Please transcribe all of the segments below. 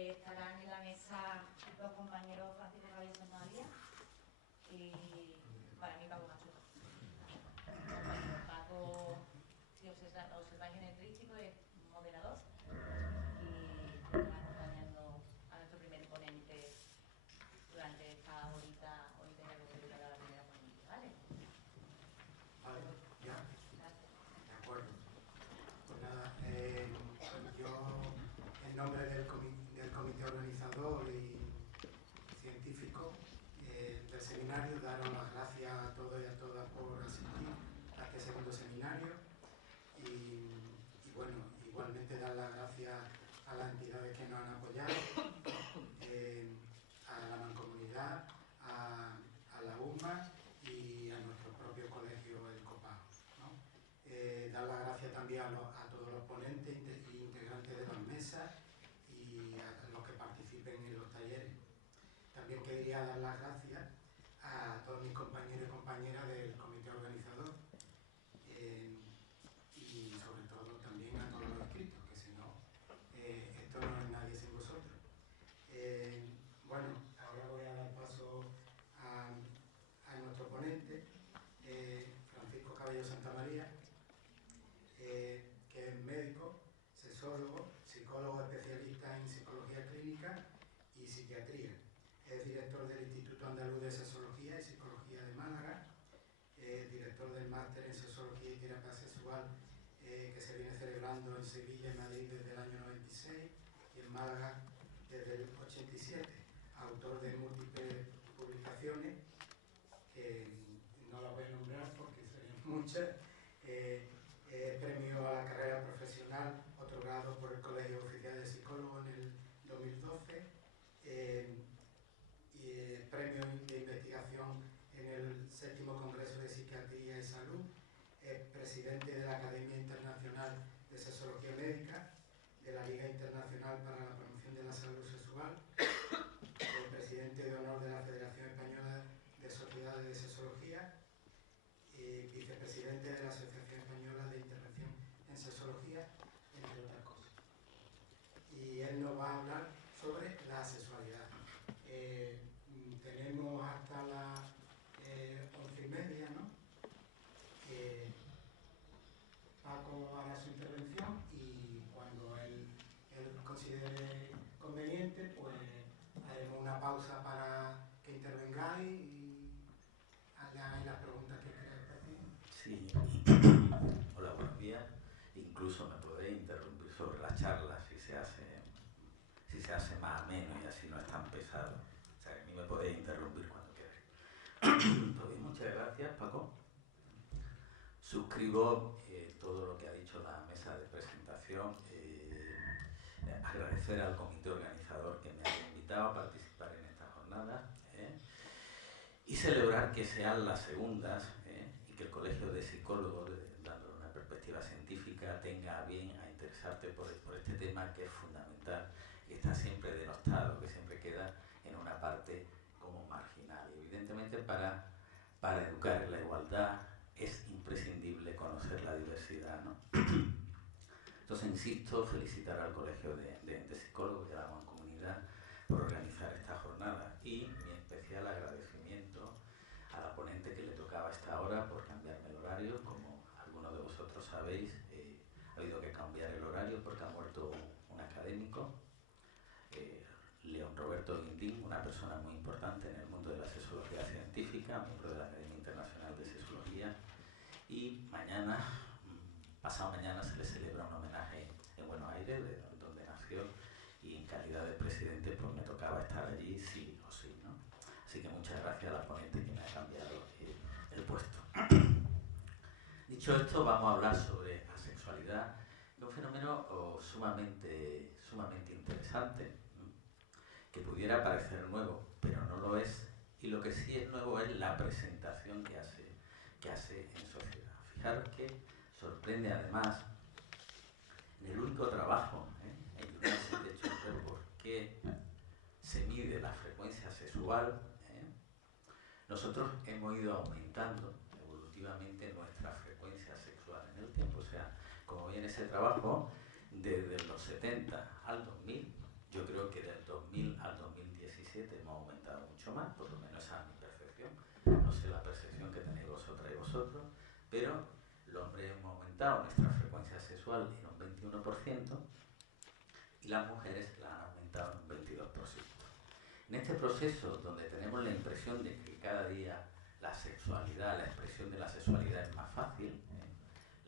Estarán en la mesa los compañeros Francisco Cabello Santamaría y para mí Paco Machuca. Paco, si observáis en el tríptico, es moderador y estará acompañando a nuestro primer ponente durante esta horita y algo que dura la primera ponencia, ¿vale? Vale, ya. Gracias. De acuerdo. Pues nada, yo en nombre del comité organizador y científico del seminario, daros las gracias a todos y a todas por asistir a este segundo seminario y bueno, igualmente dar las gracias a las entidades que nos han apoyado, a la Mancomunidad, a la UMA y a nuestro propio colegio, el COPAO, ¿no? Dar las gracias también a todos los ponentes e integrantes de las mesas y a los que participen en los talleres. También quería dar las gracias a todos mis compañeros y compañeras del comité organizador y sobre todo también a todos los inscritos, que si no, esto no es nadie sin vosotros. Bueno, ahora voy a dar paso a nuestro ponente, Francisco Cabello Santamaría, que es médico, sexólogo, psicólogo especialista en psicología clínica y psiquiatría. Es director del Instituto Andaluz de Sexología y Psicología de Málaga, director del máster en Sexología y Terapia Sexual que se viene celebrando en Sevilla y Madrid desde el año 96 y en Málaga desde el 87. Autor de múltiples publicaciones que no las voy a nombrar porque serían muchas. Premio a la carrera profesional otorgado por el Colegio Oficial de Psicólogos en el 2012. Premio de investigación en el 7º Congreso de Psiquiatría y Salud, presidente de la Academia Internacional de Sexología Médica, de la Liga Internacional para la Promoción de la Salud Sexual, presidente de honor de la Federación Española de Sociedades de Sexología, vicepresidente de la Asociación Española de Intervención en Sexología, entre otras cosas. Y él nos va a hablar sobre la sexualidad. Tenemos hasta las 11:30, ¿no? Paco hará su intervención y cuando él considere conveniente, pues haremos una pausa para que intervengáis y hagáis las preguntas que queráis pertinentes. Sí. Hola, buenos días. Incluso me podéis interrumpir sobre la charla si se hace más ameno y así no es tan pesado. O sea, a mí me podéis interrumpir cuando queráis. Pues bien, muchas gracias, Paco. Suscribo todo lo que ha dicho la mesa de presentación. Agradecer al comité organizador que me haya invitado a participar en esta jornada y celebrar que sean las segundas y que el Colegio de Psicólogos, dándole una perspectiva científica, tenga bien a interesarte por este tema que es fundamental y está siempre denostado, que siempre queda en una parte como marginal. Y evidentemente para educar en la igualdad es imprescindible conocer la diversidad, ¿no? Entonces, insisto, felicitar al Colegio de Psicólogos y a la Mancomunidad por organizar esta jornada y mi especial agradecimiento a la ponente que le tocaba a esta hora por cambiarme el horario. Como algunos de vosotros sabéis, ha habido que cambiar el horario porque ha muerto un académico, León Roberto Guindín, una persona muy importante en el mundo de la sexología científica, miembro de la Academia Internacional de Sexología, y pasado mañana se le celebra un homenaje en Buenos Aires, de donde nació, y en calidad de presidente pues me tocaba estar allí sí o sí, ¿no? Así que muchas gracias a la ponente que me ha cambiado el puesto. Dicho esto, vamos a hablar sobre asexualidad, un fenómeno sumamente interesante, que pudiera parecer nuevo, pero no lo es, y lo que sí es nuevo es la presentación que hace en sociedad. Fijaros que sorprende además, en el único trabajo en United Children por qué se mide la frecuencia sexual, nosotros hemos ido aumentando evolutivamente nuestra frecuencia sexual en el tiempo. O sea, como viene ese trabajo, desde los 70 al 2000, Yo creo que del 2000 al 2017 hemos aumentado mucho más, por lo menos esa es mi percepción. No sé la percepción que tenéis vosotras y vosotros, pero los hombres hemos aumentado nuestra frecuencia sexual en un 21% y las mujeres la han aumentado en un 22%. En este proceso, donde tenemos la impresión de que cada día la sexualidad, la expresión de la sexualidad es más fácil,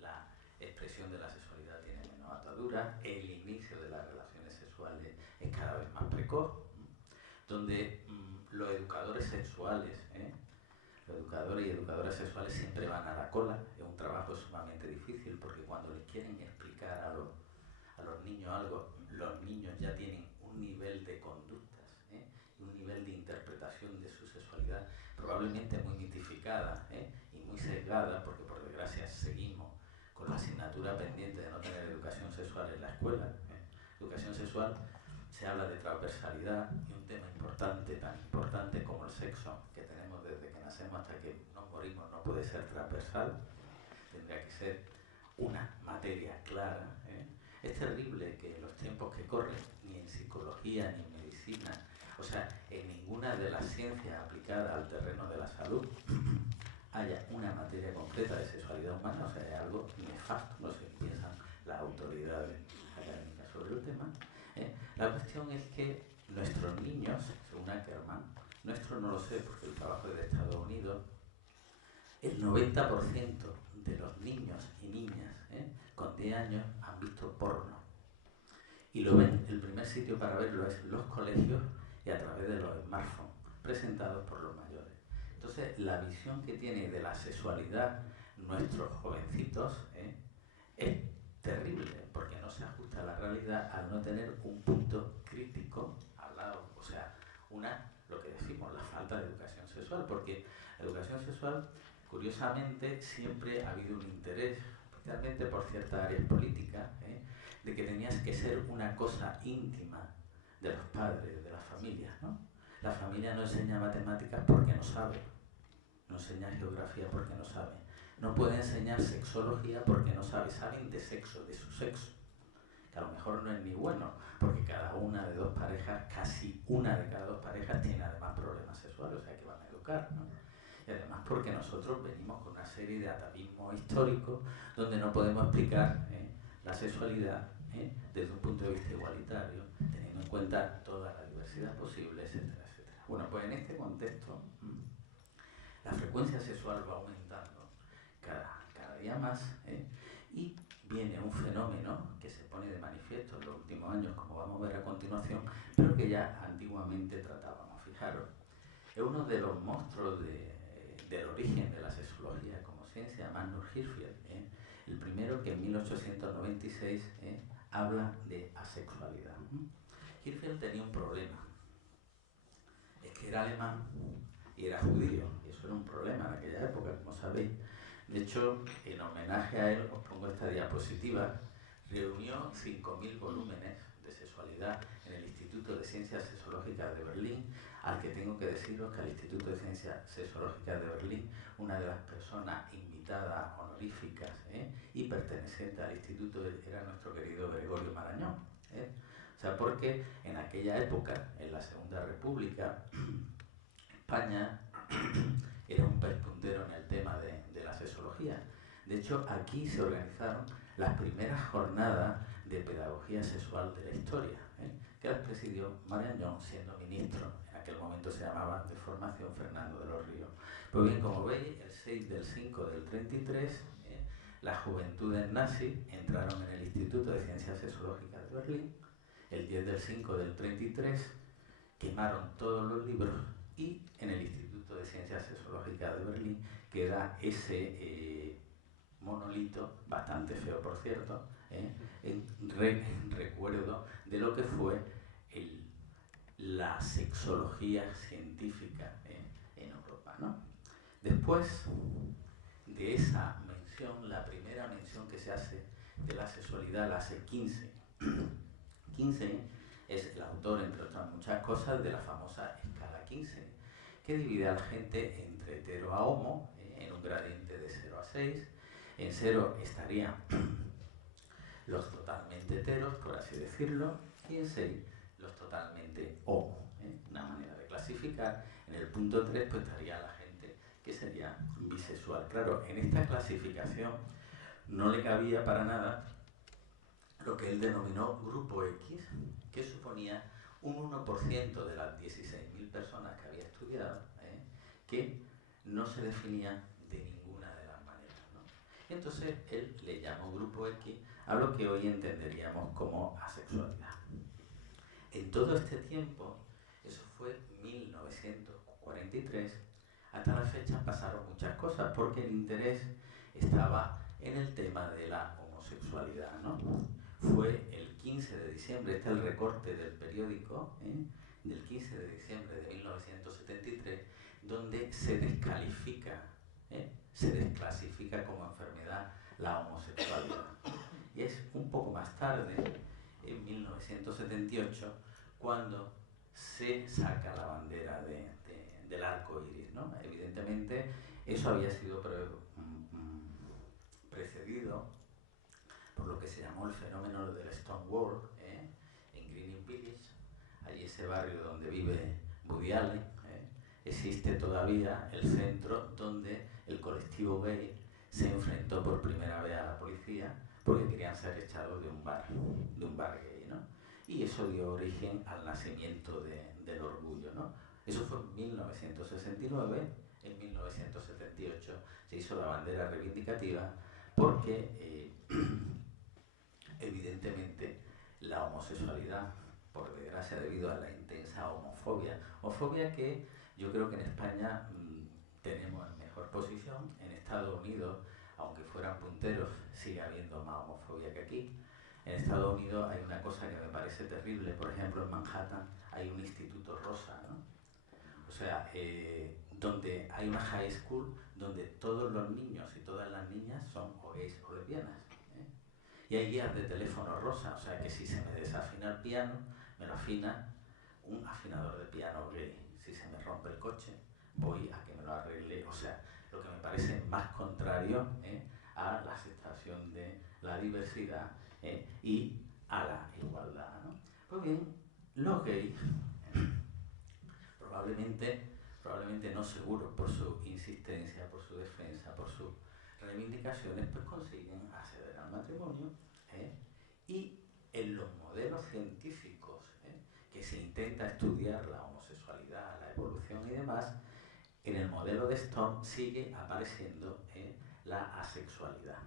la expresión de la sexualidad tiene menos ataduras, el inicio de las relaciones sexuales es cada vez más precoz, donde los educadores sexuales, los educadores y educadoras sexuales siempre van a la cola. Es un trabajo sumamente difícil porque cuando les quieren explicar a los niños algo, los niños ya tienen un nivel de conductas y un nivel de interpretación de su sexualidad probablemente muy mitificada y muy sesgada, porque por desgracia seguimos con la asignatura pendiente de no tener educación sexual en la escuela. Educación sexual, se habla de transversalidad, y un tema importante, tan importante como el sexo, que tenemos desde que nacemos hasta que nos morimos, no puede ser transversal, tendría que ser una materia clara. Es terrible que en los tiempos que corren, ni en psicología, ni en medicina, o sea, en ninguna de las ciencias aplicadas al terreno de la salud, haya una materia concreta de sexualidad humana. O sea, es algo nefasto, no sé qué piensan las autoridades académicas sobre el tema. La cuestión es que nuestros niños, según Ackerman, nuestro no lo sé porque el trabajo es de Estados Unidos, el 90% de los niños y niñas con 10 años han visto porno. Y lo ven, el primer sitio para verlo es los colegios y a través de los smartphones presentados por los mayores. Entonces, la visión que tiene de la sexualidad nuestros jovencitos es terrible, porque no se ajusta a la realidad al no tener un punto crítico al lado. O sea, lo que decimos, la falta de educación sexual, porque la educación sexual, curiosamente, siempre ha habido un interés, especialmente por ciertas áreas políticas, de que tenías que ser una cosa íntima de los padres, de las familias, ¿no? La familia no enseña matemáticas porque no sabe, no enseña geografía porque no sabe, no puede enseñar sexología porque no sabe, saben de sexo, de su sexo, que a lo mejor no es ni bueno, porque cada una de dos parejas, casi una de cada dos parejas tiene además problemas sexuales, o sea que van a educar, ¿no? Y además porque nosotros venimos con una serie de atavismos históricos donde no podemos explicar la sexualidad desde un punto de vista igualitario, teniendo en cuenta toda la diversidad posible, etcétera, etcétera. Bueno, pues en este contexto, la frecuencia sexual va aumentando cada día más y viene un fenómeno que se pone de manifiesto en los últimos años, como vamos a ver a continuación, pero que ya antiguamente tratábamos. Fijaros, es uno de los monstruos del origen de la sexología como ciencia, Magnus Hirschfeld, el primero que en 1896 habla de asexualidad. Hirschfeld tenía un problema, es que era alemán y era judío, y eso era un problema en aquella época, como sabéis. De hecho, en homenaje a él, os pongo esta diapositiva, reunió 5.000 volúmenes de sexualidad en el Instituto de Ciencias Sexológicas de Berlín, al que tengo que deciros que al Instituto de Ciencias Sexológicas de Berlín, una de las personas invitadas honoríficas y perteneciente al instituto era nuestro querido Gregorio Marañón. O sea, porque en aquella época, en la Segunda República, España era un pez puntero en el tema de la sexología. De hecho, aquí se organizaron las primeras jornadas de pedagogía sexual de la historia, que las presidió Marañón siendo ministro. En aquel momento se llamaba de formación Fernando de los Ríos. Pues bien, como veis, el 6 del 5 del 33, las juventudes nazis entraron en el Instituto de Ciencias Sexológicas de Berlín. El 10 del 5 del 33 quemaron todos los libros y en el Instituto de Ciencias Sexológicas de Berlín queda ese monolito, bastante feo por cierto, en recuerdo de lo que fue la sexología científica en Europa, ¿no? Después de esa mención, la primera mención que se hace de la sexualidad la hace Kinsey. Kinsey es el autor, entre otras muchas cosas, de la famosa escala Kinsey, que divide a la gente entre hetero a homo en un gradiente de 0 a 6. En 0 estarían los totalmente heteros, por así decirlo, y en 6 los totalmente homo, una manera de clasificar. En el punto 3 pues estaría la gente que sería bisexual. Claro, en esta clasificación no le cabía para nada lo que él denominó grupo X, que suponía un 1% de las 16.000 personas que había estudiado, que no se definía de ninguna de las maneras, ¿no? Y entonces él le llamó grupo X a lo que hoy entenderíamos como asexualidad. En todo este tiempo, eso fue 1943, hasta la fecha pasaron muchas cosas, porque el interés estaba en el tema de la homosexualidad, ¿no? Fue el 15 de diciembre, este es el recorte del periódico, del 15 de diciembre de 1973, donde se desclasifica como enfermedad la homosexualidad. Y es un poco más tarde, en 1978, cuando se saca la bandera del arco iris, ¿no? Evidentemente, eso había sido precedido por lo que se llamó el fenómeno del Stonewall, en Greenwich Village, allí ese barrio donde vive Woody Allen, existe todavía el centro donde el colectivo gay se enfrentó por primera vez a la policía porque querían ser echados de un bar gay, ¿no? Y eso dio origen al nacimiento del orgullo, ¿no? Eso fue en 1969, en 1978 se hizo la bandera reivindicativa porque evidentemente la homosexualidad, por desgracia debido a la intensa homofobia que yo creo que en España tenemos en mejor posición. En Estados Unidos, aunque fueran punteros, sigue habiendo más homofobia que aquí. En Estados Unidos hay una cosa que me parece terrible, por ejemplo en Manhattan hay un instituto rosa, ¿no? O sea, donde hay una high school donde todos los niños y todas las niñas son o gays o lesbianas. Y hay guías de teléfono rosa, o sea que si se me desafina el piano, me lo afina un afinador de piano gay. Si se me rompe el coche, voy a que me lo arregle. O sea, lo que me parece más contrario a la aceptación de la diversidad y a la igualdad, ¿no? Pues bien, los gays, probablemente no seguro por su insistencia, por su defensa, por sus reivindicaciones, pues consiguen acceder al matrimonio, y en los modelos científicos que se intenta estudiar la homosexualidad, la evolución y demás, en el modelo de Stone sigue apareciendo la asexualidad.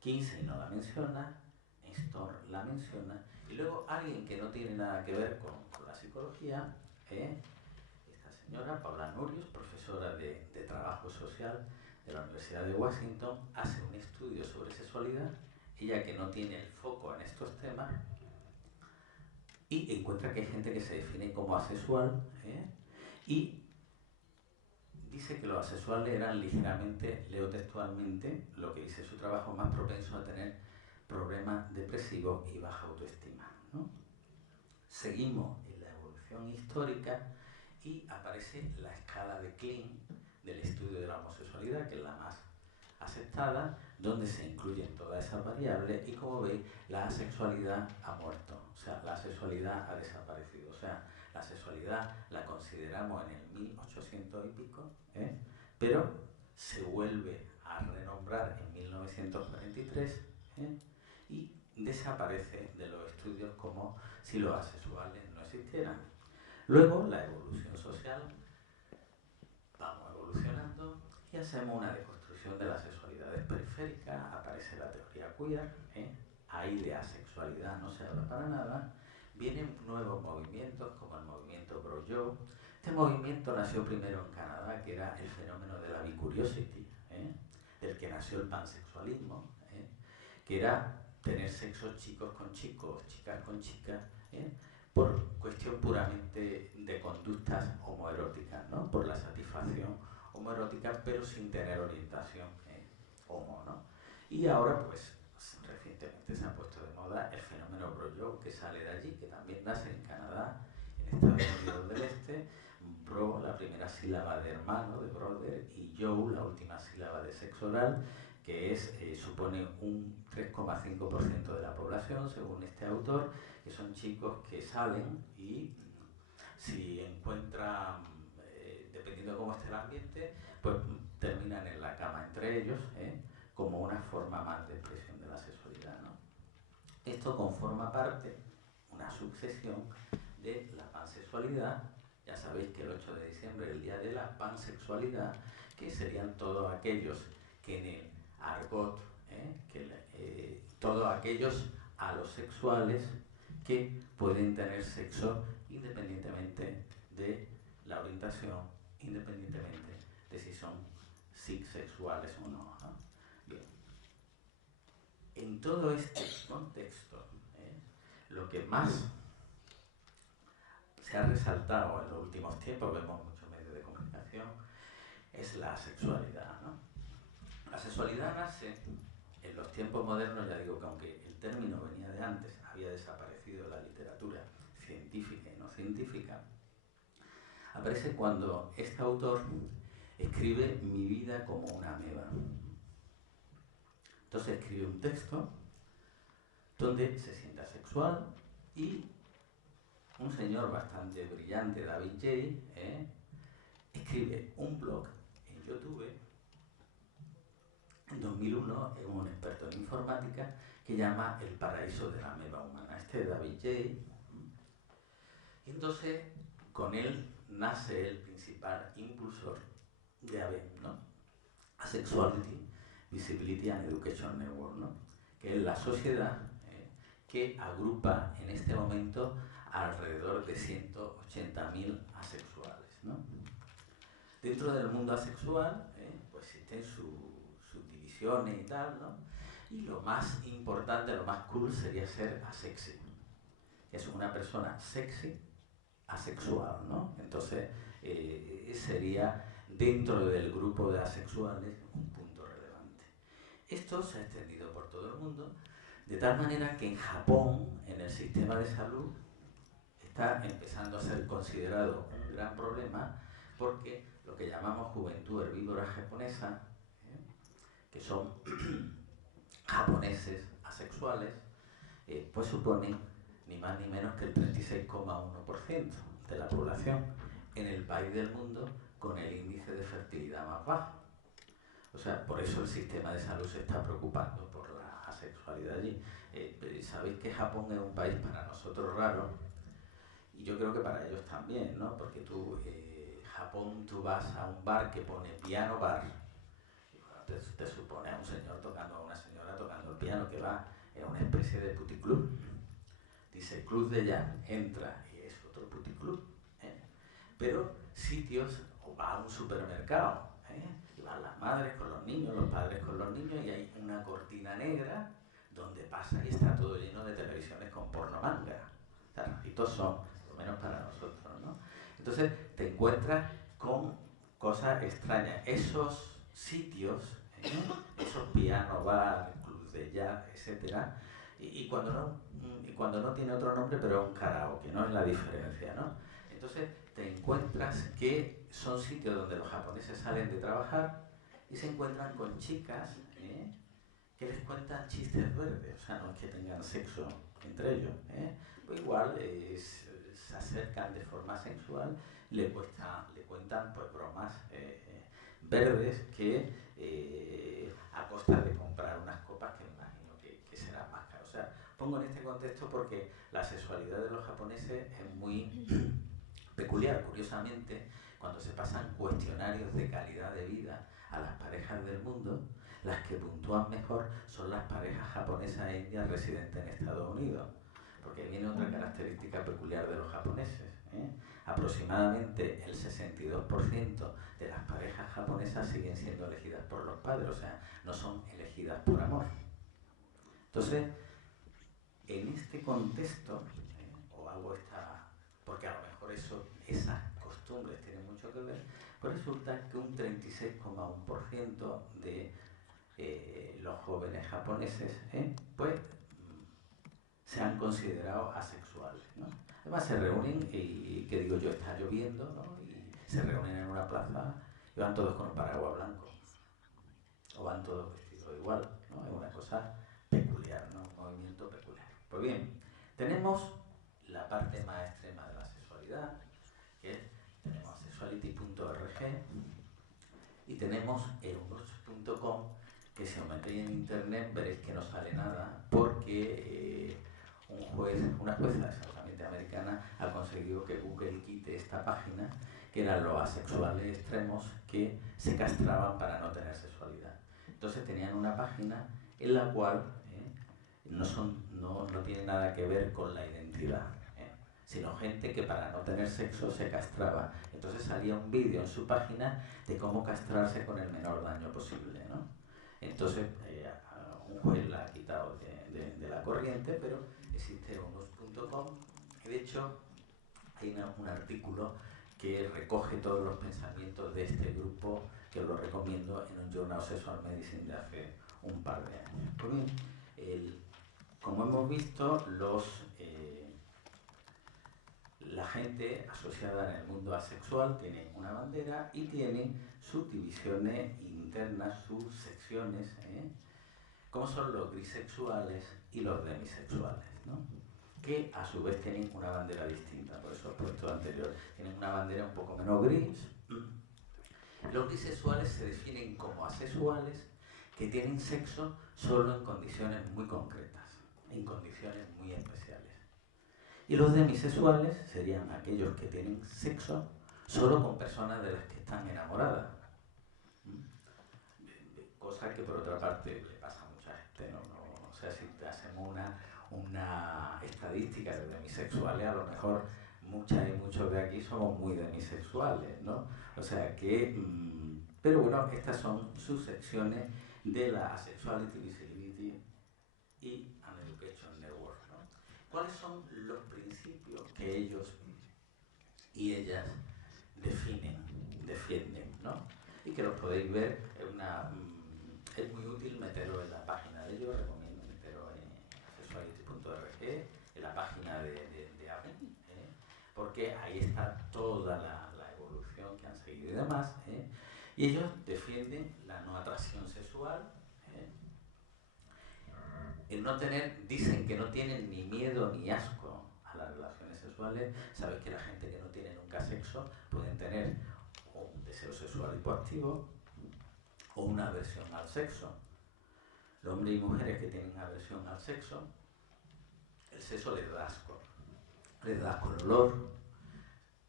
Kinsey no la menciona, Stone la menciona, y luego alguien que no tiene nada que ver con la psicología, esta señora, Paula Nurius, profesora de trabajo social de la Universidad de Washington, hace un estudio sobre sexualidad, ella que no tiene el foco en estos temas, y encuentra que hay gente que se define como asexual, y dice que los asexuales eran ligeramente, leo textualmente, lo que dice su trabajo, más propensos a tener problemas depresivos y baja autoestima, ¿no? Seguimos en la evolución histórica y aparece la escala de Klein del estudio de la homosexualidad, que es la más aceptada, donde se incluyen todas esas variables y, como veis, la asexualidad ha muerto, o sea, la asexualidad ha desaparecido, o sea, la sexualidad la consideramos en el 1800 y pico, pero se vuelve a renombrar en 1943 y desaparece de los estudios como si los asexuales no existieran. Luego, la evolución social, vamos evolucionando y hacemos una deconstrucción de las sexualidades periféricas, aparece la teoría queer, ahí de asexualidad no se habla para nada. Vienen nuevos movimientos como el movimiento Bro-Yo. Este movimiento nació primero en Canadá, que era el fenómeno de la bicuriosity, del que nació el pansexualismo, que era tener sexo chicos con chicos, chicas con chicas, por cuestión puramente de conductas homoeróticas, ¿no? Por la satisfacción homoerótica, pero sin tener orientación homo, ¿no? Y ahora, pues, recientemente se ha puesto de moda el fenómeno Bro-Yo, que sale de allí, que también nace en Canadá, en Estados Unidos del Este. Bro, la primera sílaba de hermano, de brother, y yo, la última sílaba de sexo oral, que supone un 3,5% de la población, según este autor, que son chicos que salen y si encuentran, dependiendo de cómo esté el ambiente, pues terminan en la cama entre ellos, como una forma más de expresión de la sexualidad, ¿no? Esto conforma parte, una sucesión de la pansexualidad. Ya sabéis que el 8 de diciembre es el día de la pansexualidad, que serían todos aquellos que en el argot, todos aquellos alosexuales que pueden tener sexo independientemente de la orientación, independientemente de si son cisexuales o no, ¿no? Bien. En todo este contexto, lo que más se ha resaltado en los últimos tiempos, vemos muchos medios de comunicación, es la sexualidad, ¿no? La sexualidad nace en los tiempos modernos, ya digo que aunque el término venía de antes, había desaparecido de la literatura científica y no científica, aparece cuando este autor escribe Mi vida como una ameba. Entonces escribe un texto donde se siente asexual y un señor bastante brillante, David Jay, escribe un blog en YouTube. En 2001 es un experto en informática que llama El paraíso de la ameba humana. Este es David Jay. Y entonces con él nace el principal impulsor de AVEN, ¿no? Asexuality, Visibility and Education Network, ¿no? Que es la sociedad que agrupa en este momento alrededor de 180.000 asexuales, ¿no? Dentro del mundo asexual, pues existen sus divisiones y tal, ¿no? Y lo más importante, lo más cool sería ser asexy. Es una persona sexy, asexual, ¿no? Entonces, sería dentro del grupo de asexuales un punto relevante. Esto se ha extendido por todo el mundo, de tal manera que en Japón, en el sistema de salud, está empezando a ser considerado un gran problema porque lo que llamamos juventud herbívora japonesa, que son japoneses asexuales, pues suponen ni más ni menos que el 36,1% de la población en el país del mundo con el índice de fertilidad más bajo. O sea, por eso el sistema de salud se está preocupando por la asexualidad allí. Sabéis que Japón es un país para nosotros raro, y yo creo que para ellos también, ¿no? Porque Japón, tú vas a un bar que pone piano bar, y bueno, te supone a un señor tocando, a una señora tocando el piano, que va en una especie de puticlub. Dice club de jazz, entra y es otro puticlub. Pero sitios, o va a un supermercado, y van las madres con los niños, los padres con los niños, y hay una cortina negra donde pasa y está todo lleno de televisiones con porno manga. O sea, raritos son, por lo menos para nosotros, ¿no? Entonces te encuentras con cosas extrañas. Esos sitios, esos piano bar, clubs de jazz, etcétera, y cuando no tiene otro nombre, pero es un karaoke, ¿no? Es la diferencia, ¿no? Entonces te encuentras que son sitios donde los japoneses salen de trabajar y se encuentran con chicas que les cuentan chistes verdes, o sea, no es que tengan sexo entre ellos, pues igual se acercan de forma sexual, le cuentan pues bromas verdes que a costa de comprar unas copas que me imagino que serán más caras. O sea, pongo en este contexto porque la sexualidad de los japoneses es muy peculiar. Curiosamente, cuando se pasan cuestionarios de calidad de vida a las parejas del mundo, las que puntúan mejor son las parejas japonesas e indias residentes en Estados Unidos, porque viene otra característica peculiar de los japoneses, Aproximadamente el 62% de las parejas japonesas siguen siendo elegidas por los padres, o sea, no son elegidas por amor. Entonces, en este contexto, o hago porque a lo mejor esas costumbres tienen mucho que ver, pues resulta que un 36,1% de los jóvenes japoneses, pues se han considerado asexuales, ¿no? Además se reúnen y, ¿qué digo yo? Está lloviendo, ¿no? Y se reúnen en una plaza y van todos con un paraguas blanco, o van todos vestidos todo igual, ¿no? Es una cosa peculiar, ¿no? Un movimiento peculiar. Pues bien, tenemos la parte más extrema de la sexualidad, que es, tenemos sexuality.org y tenemos eunuch.com, que si os metéis en internet veréis que no sale nada porque una jueza exactamente americana ha conseguido que Google quite esta página, que eran los asexuales extremos que se castraban para no tener sexualidad. Entonces tenían una página en la cual no tiene nada que ver con la identidad, sino gente que para no tener sexo se castraba. Entonces salía un vídeo en su página de cómo castrarse con el menor daño posible, ¿no? Entonces un juez la ha quitado de la corriente, pero existe eunuch.com, que de hecho hay un artículo que recoge todos los pensamientos de este grupo, que os lo recomiendo, en un Journal of Sexual Medicine de hace un par de años. Pues bien, como hemos visto, la gente asociada en el mundo asexual tiene una bandera y tiene subdivisiones internas, subsecciones, como son los grisexuales y los demisexuales, ¿no? Que a su vez tienen una bandera distinta, por eso he puesto anterior, tienen una bandera un poco menos gris. Los bisexuales se definen como asexuales que tienen sexo solo en condiciones muy concretas, en condiciones muy especiales. Y los demisexuales serían aquellos que tienen sexo solo con personas de las que están enamoradas. Cosa que por otra parte le pasa a mucha gente, ¿no? O sea, si hacemos una estadística de demisexuales, a lo mejor muchas y muchos de aquí somos muy demisexuales, ¿no? O sea que, pero bueno, estas son sus secciones de la Asexuality, Visibility y An Education Network, ¿no? ¿Cuáles son los principios que ellos y ellas defienden, ¿no? Y que los podéis ver, es muy útil meterlo en la página de ellos, recomiendo meterlo en sexuality.org, en la página de AVEN, porque ahí está toda la evolución que han seguido y demás, y ellos defienden la no atracción sexual, el no tener, dicen que no tienen ni miedo ni asco a las relaciones sexuales. Sabéis que la gente que no tiene nunca sexo pueden tener un deseo sexual hipoactivo o una aversión al sexo. Los hombres y mujeres que tienen aversión al sexo, el sexo les da asco el olor,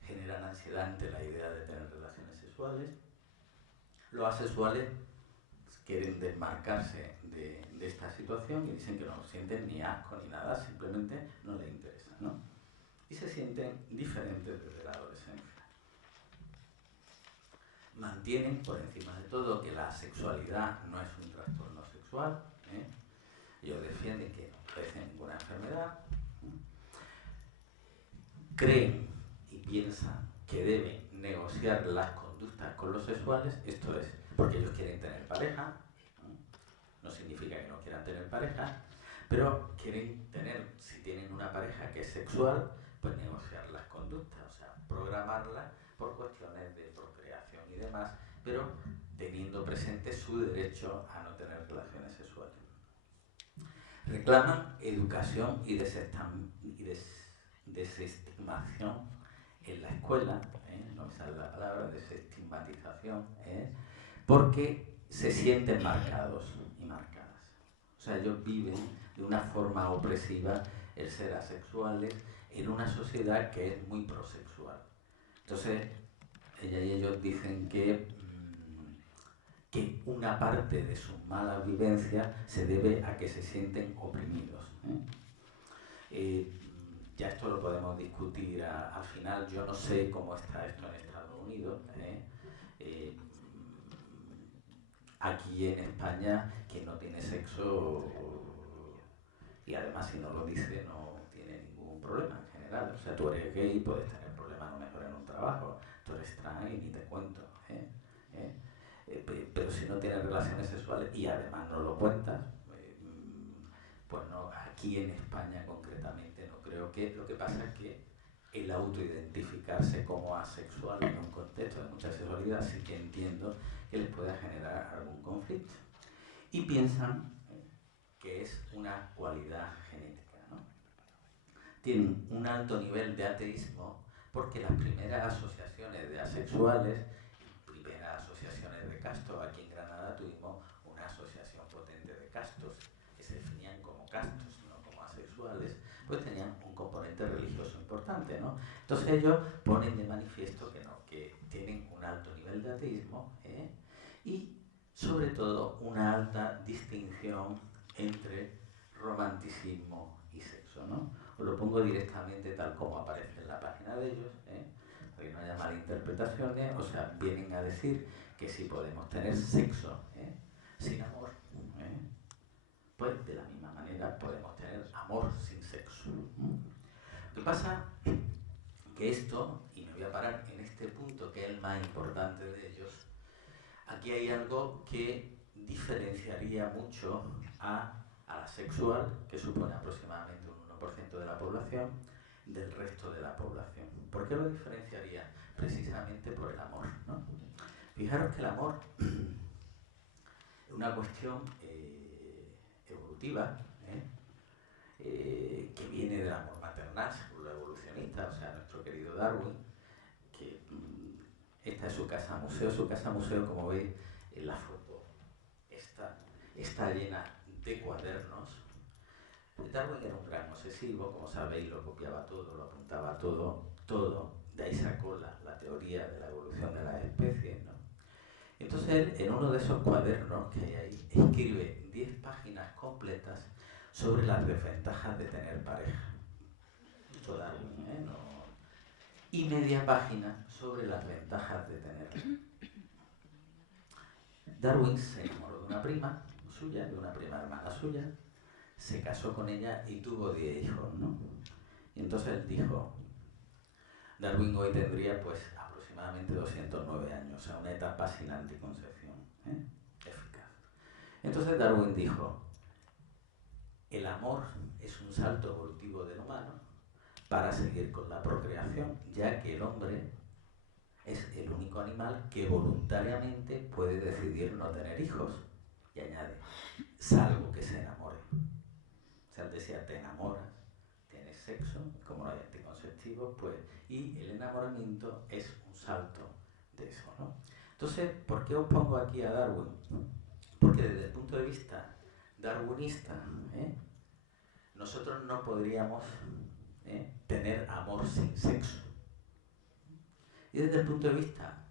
generan ansiedad ante la idea de tener relaciones sexuales. Los asexuales quieren desmarcarse de esta situación y dicen que no sienten ni asco ni nada, simplemente no les interesa, ¿no? Y se sienten diferentes desde la adolescencia. Mantienen por encima de todo que la sexualidad no es un trastorno sexual, ellos defienden que no padecen ninguna enfermedad, creen y piensan que deben negociar las conductas con los sexuales, esto es, porque ellos quieren tener pareja, no significa que no quieran tener pareja, pero quieren tener, si tienen una pareja que es sexual, pues negociar las conductas, o sea, programarlas por cuestiones de procreación y demás, pero teniendo presente su derecho a no tener relaciones sexuales. Reclaman educación y desestigmación en la escuela, no me sale la palabra, desestigmatización, porque se sienten marcados y marcadas. O sea, ellos viven de una forma opresiva el ser asexuales en una sociedad que es muy prosexual. Entonces, ella y ellos dicen que una parte de sus malas vivencias se debe a que se sienten oprimidos. Ya esto lo podemos discutir al final. Yo no sé cómo está esto en Estados Unidos. Aquí en España, quien no tiene sexo, y además si no lo dice, no tiene ningún problema en general. O sea, tú eres gay, puedes tener problemas a lo mejor en un trabajo, tú eres trans y ni te cuento. Pero si no tienes relaciones sexuales y además no lo cuentas, pues no, aquí en España concretamente no creo que. Lo que pasa es que el autoidentificarse como asexual en un contexto de mucha sexualidad sí que entiendo que les pueda generar algún conflicto. y piensan que es una cualidad genética, ¿no? Tienen un alto nivel de ateísmo porque las primeras asociaciones de asexuales, primeras asociaciones de castos, aquí en Granada tuvimos una asociación potente de castos que se definían como castos, no como asexuales, pues tenían un componente religioso importante, ¿no? Entonces ellos ponen de manifiesto que no, que tienen un alto nivel de ateísmo, y sobre todo una alta distinción entre romanticismo y sexo, ¿no? Os lo pongo directamente tal como aparece en la página de ellos, para que no haya malinterpretaciones. O sea, vienen a decir que si podemos tener sexo sin amor, pues de la misma manera podemos tener amor sin sexo. Lo que pasa que esto, y me voy a parar en este punto que es el más importante de ellos, aquí hay algo que diferenciaría mucho a la sexual, que supone aproximadamente un 1% de la población, del resto de la población. ¿Por qué lo diferenciaría? Precisamente por el amor, ¿no? Fijaros que el amor es una cuestión evolutiva, que viene del amor maternal, según los evolucionistas, o sea, nuestro querido Darwin, que esta es su casa museo, como veis en la foto, está llena de cuadernos. Darwin era un gran obsesivo, como sabéis, lo copiaba todo, lo apuntaba todo, de ahí sacó la teoría de la evolución de las especies, ¿no? Entonces él, en uno de esos cuadernos que hay ahí, escribe 10 páginas completas sobre las desventajas de tener pareja. Esto Darwin, no. Y media página sobre las ventajas de tenerla. Darwin se enamoró de una prima suya, de una prima hermana suya, se casó con ella y tuvo 10 hijos, ¿no? Y entonces él dijo, Darwin hoy tendría pues aproximadamente 209 años, o sea, una etapa sin anticoncepción, eficaz. Entonces Darwin dijo, el amor es un salto evolutivo del humano para seguir con la procreación, ya que el hombre es el único animal que voluntariamente puede decidir no tener hijos. Y añade, salvo que se enamore. O sea, él decía, te enamoras, tienes sexo, como no hay anticonceptivos, pues, y el enamoramiento es un salto de eso, ¿no? Entonces, ¿por qué os pongo aquí a Darwin? Porque desde el punto de vista darwinista, nosotros no podríamos tener amor sin sexo. Y desde el punto de vista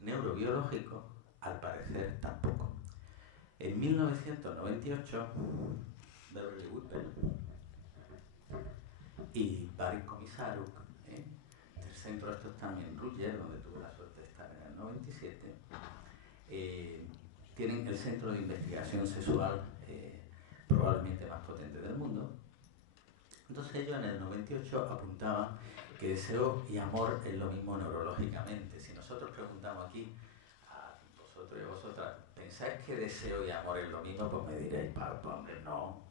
neurobiológico, al parecer tampoco. En 1998, Beverly Whipple y Barry Komisaruk, del centro, esto está en Rutgers, donde tuve la suerte de estar en el 97, tienen el centro de investigación sexual probablemente más potente del mundo. Entonces ellos en el 98 apuntaban que deseo y amor es lo mismo neurológicamente. Si nosotros preguntamos aquí a vosotros y a vosotras, ¿pensáis que deseo y amor es lo mismo? Pues me diréis, hombre, no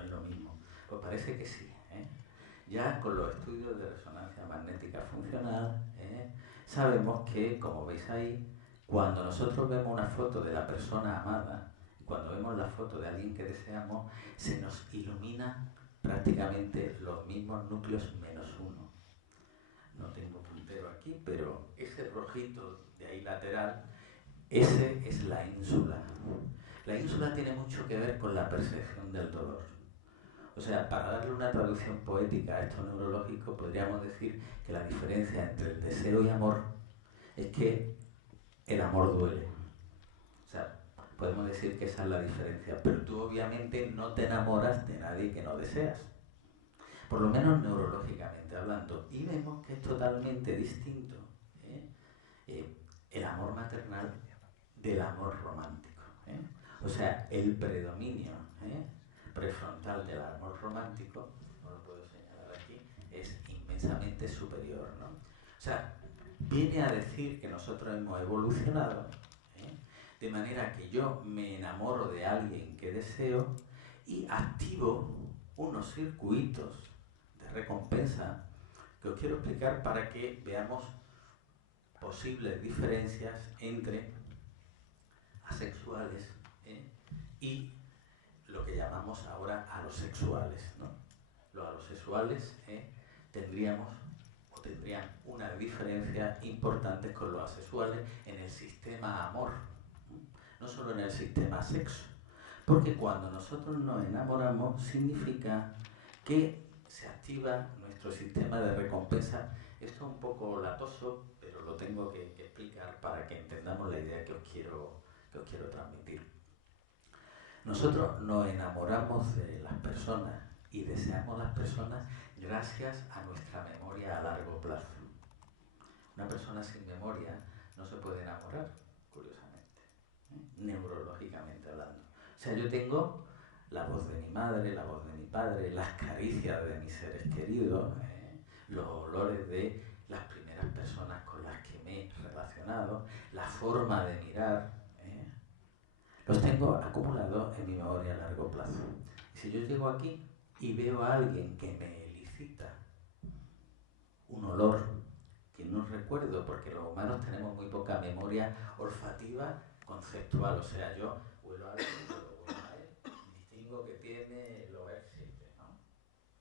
es lo mismo. Pues parece que sí. Ya con los estudios de resonancia magnética funcional, sabemos que, como veis ahí, cuando nosotros vemos una foto de la persona amada, cuando vemos la foto de alguien que deseamos, se nos ilumina prácticamente los mismos núcleos menos uno. No tengo puntero aquí, pero ese rojito de ahí lateral, ese es la ínsula. La ínsula tiene mucho que ver con la percepción del dolor. O sea, para darle una traducción poética a esto neurológico, podríamos decir que la diferencia entre el deseo y amor es que el amor duele. O sea, podemos decir que esa es la diferencia, pero tú obviamente no te enamoras de nadie que no deseas, por lo menos neurológicamente hablando, y vemos que es totalmente distinto el amor maternal del amor romántico. O sea, el predominio prefrontal del amor romántico, no lo puedo señalar aquí, es inmensamente superior, ¿no? O sea, viene a decir que nosotros hemos evolucionado de manera que yo me enamoro de alguien que deseo y activo unos circuitos de recompensa que os quiero explicar para que veamos posibles diferencias entre asexuales y lo que llamamos ahora alosexuales, ¿no? Los alosexuales tendrían una diferencia importante con los asexuales en el sistema amor, no solo en el sistema sexo, porque cuando nosotros nos enamoramos significa que se activa nuestro sistema de recompensa. Esto es un poco latoso, pero lo tengo que explicar para que entendamos la idea que os quiero transmitir. Nosotros nos enamoramos de las personas y deseamos las personas gracias a nuestra memoria a largo plazo. Una persona sin memoria no se puede enamorar, curiosamente, neurológicamente hablando. O sea, yo tengo la voz de mi madre, la voz de mi padre, las caricias de mis seres queridos, los olores de las primeras personas con las que me he relacionado, la forma de mirar, los tengo acumulados en mi memoria a largo plazo. Y si yo llego aquí y veo a alguien que me elicita un olor que no recuerdo, porque los humanos tenemos muy poca memoria olfativa conceptual, o sea, yo huelo a alguien, lo huelo a él, distingo que tiene los éxitos, ¿no?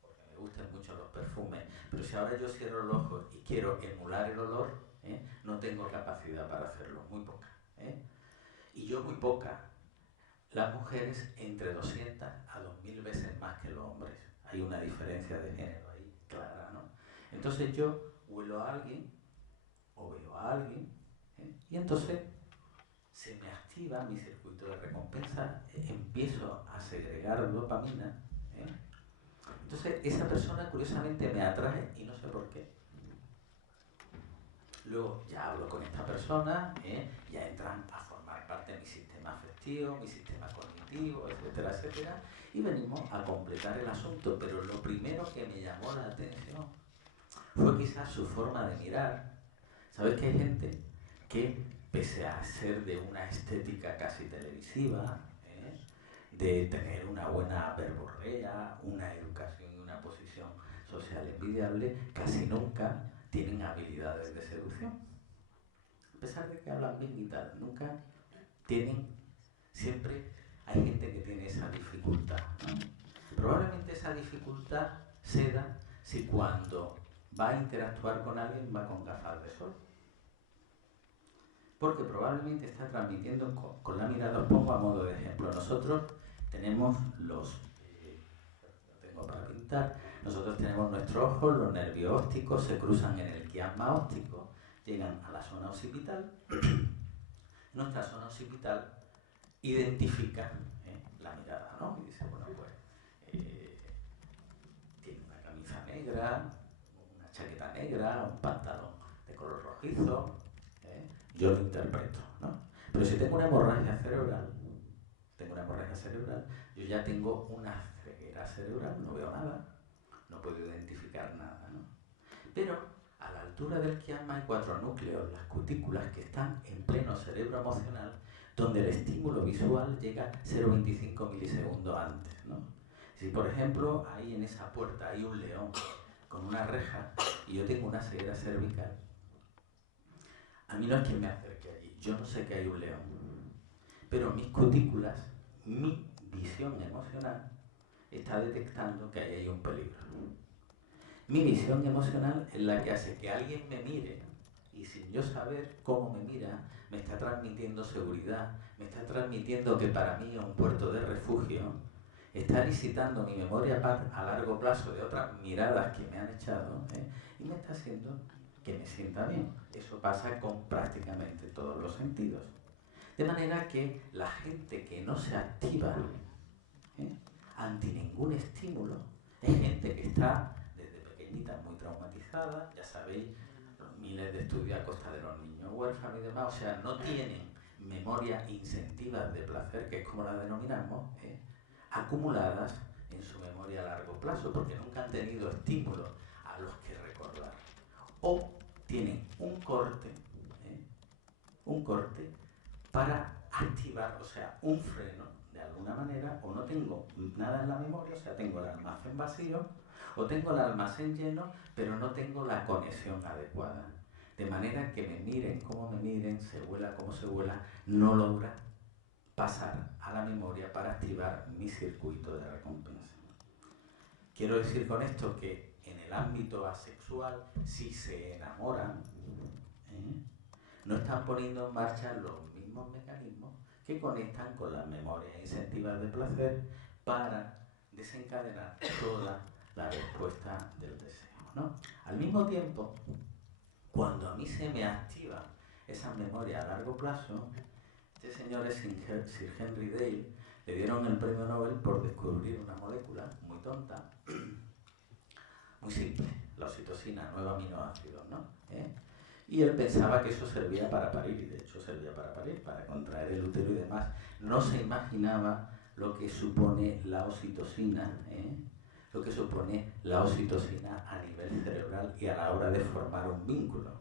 Porque me gustan mucho los perfumes, pero si ahora yo cierro los ojos y quiero emular el olor, no tengo capacidad para hacerlo, muy poca, y yo muy poca. Las mujeres entre 200 a 2000 veces más que los hombres. Hay una diferencia de género ahí clara, ¿no? Entonces yo huelo a alguien o veo a alguien, y entonces se me activa mi circuito de recompensa, empiezo a segregar dopamina, entonces esa persona curiosamente me atrae y no sé por qué. Luego ya hablo con esta persona, ya entran a formar parte de mi sistema afectivo, mi sistema cognitivo, etcétera, etcétera, y venimos a completar el asunto. Pero lo primero que me llamó la atención fue quizás su forma de mirar. ¿Sabes que hay gente que, pese a ser de una estética casi televisiva, de tener una buena verborrea, una educación y una posición social envidiable, casi nunca tienen habilidades de seducción? A pesar de que hablan bien y tal, nunca tienen, siempre hay gente que tiene esa dificultad, ¿no? Probablemente esa dificultad se da si cuando va a interactuar con alguien va con gafas de sol. Porque probablemente está transmitiendo con la mirada. Os pongo a modo de ejemplo. Nosotros tenemos lo tengo para pintar. Nosotros tenemos nuestros ojos, los nervios ópticos se cruzan en el quiasma óptico, llegan a la zona occipital. Nuestra zona occipital identifica la mirada, ¿no? Y dice, bueno, pues tiene una camisa negra, una chaqueta negra, un pantalón de color rojizo, yo lo interpreto, ¿no? Pero si tengo una hemorragia cerebral, yo ya tengo una ceguera cerebral, no veo nada, no puedo identificar nada, ¿no? Pero a la altura del quiasma hay 4 núcleos, las cutículas, que están en pleno cerebro emocional, donde el estímulo visual llega 0,25 milisegundos antes, ¿no? Si por ejemplo ahí en esa puerta hay un león con una reja y yo tengo una ceguera cervical, a mí no es que me acerque allí, yo no sé que hay un león, pero mis cutículas, mi visión emocional está detectando que ahí hay un peligro. Mi visión emocional es la que hace que alguien me mire y sin yo saber cómo me mira, me está transmitiendo seguridad, me está transmitiendo que para mí es un puerto de refugio, está licitando mi memoria a largo plazo de otras miradas que me han echado, y me está haciendo que me sienta bien. Eso pasa con prácticamente todos los sentidos. De manera que la gente que no se activa ante ningún estímulo es gente que está desde pequeñita muy traumatizada, ya sabéis, los miles de estudios a costa de los niños huérfanos y demás, o sea, no tienen memorias incentivas de placer, que es como las denominamos, acumuladas en su memoria a largo plazo, porque nunca han tenido estímulos a los que recordar. O tienen un corte para activar, o sea, un freno de alguna manera, o no tengo nada en la memoria, o sea, tengo el almacén vacío, o tengo el almacén lleno, pero no tengo la conexión adecuada. De manera que me miren como me miren, se huela como se huela, no logra pasar a la memoria para activar mi circuito de recompensa. Quiero decir con esto que en el ámbito asexual, si se enamoran, no están poniendo en marcha los mismos mecanismos que conectan con las memorias incentivas de placer para desencadenar toda la respuesta del deseo, ¿no? Al mismo tiempo, cuando a mí se me activa esa memoria a largo plazo, este señor es Sir Henry Dale, le dieron el premio Nobel por descubrir una molécula muy tonta, muy simple, la oxitocina, 9 aminoácidos, ¿no? Y él pensaba que eso servía para parir, y de hecho servía para parir, para contraer el útero y demás. No se imaginaba lo que supone la oxitocina, lo que supone la oxitocina a nivel cerebral y a la hora de formar un vínculo.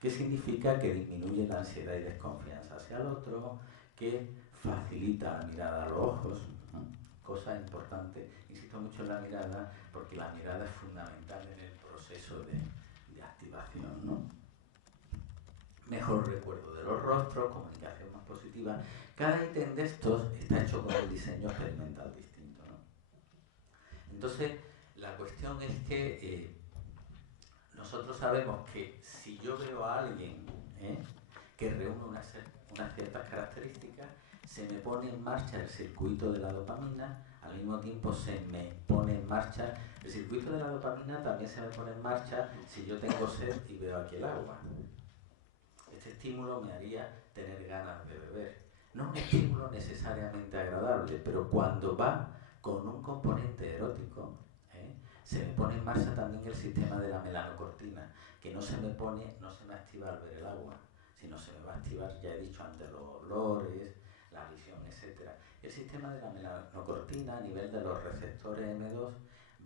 ¿Qué significa? Que disminuye la ansiedad y desconfianza hacia el otro, que facilita la mirada a los ojos, cosa importante. Insisto mucho en la mirada porque la mirada es fundamental en el proceso de activación, ¿no? Mejor recuerdo de los rostros, comunicación más positiva. Cada ítem de estos está hecho con un diseño experimental distinto, ¿no? Entonces, la cuestión es que nosotros sabemos que si yo veo a alguien que reúne unas ciertas características, se me pone en marcha el circuito de la dopamina, al mismo tiempo se me pone en marcha el circuito de la dopamina, también se me pone en marcha si yo tengo sed y veo aquí el agua. Este estímulo me haría tener ganas de beber. No es un estímulo necesariamente agradable, pero cuando va con un componente erótico, se me pone en marcha también el sistema de la melanocortina, que no se me activa al ver el agua, sino se me va a activar, ya he dicho antes, los olores, la visión, etc. El sistema de la melanocortina a nivel de los receptores M2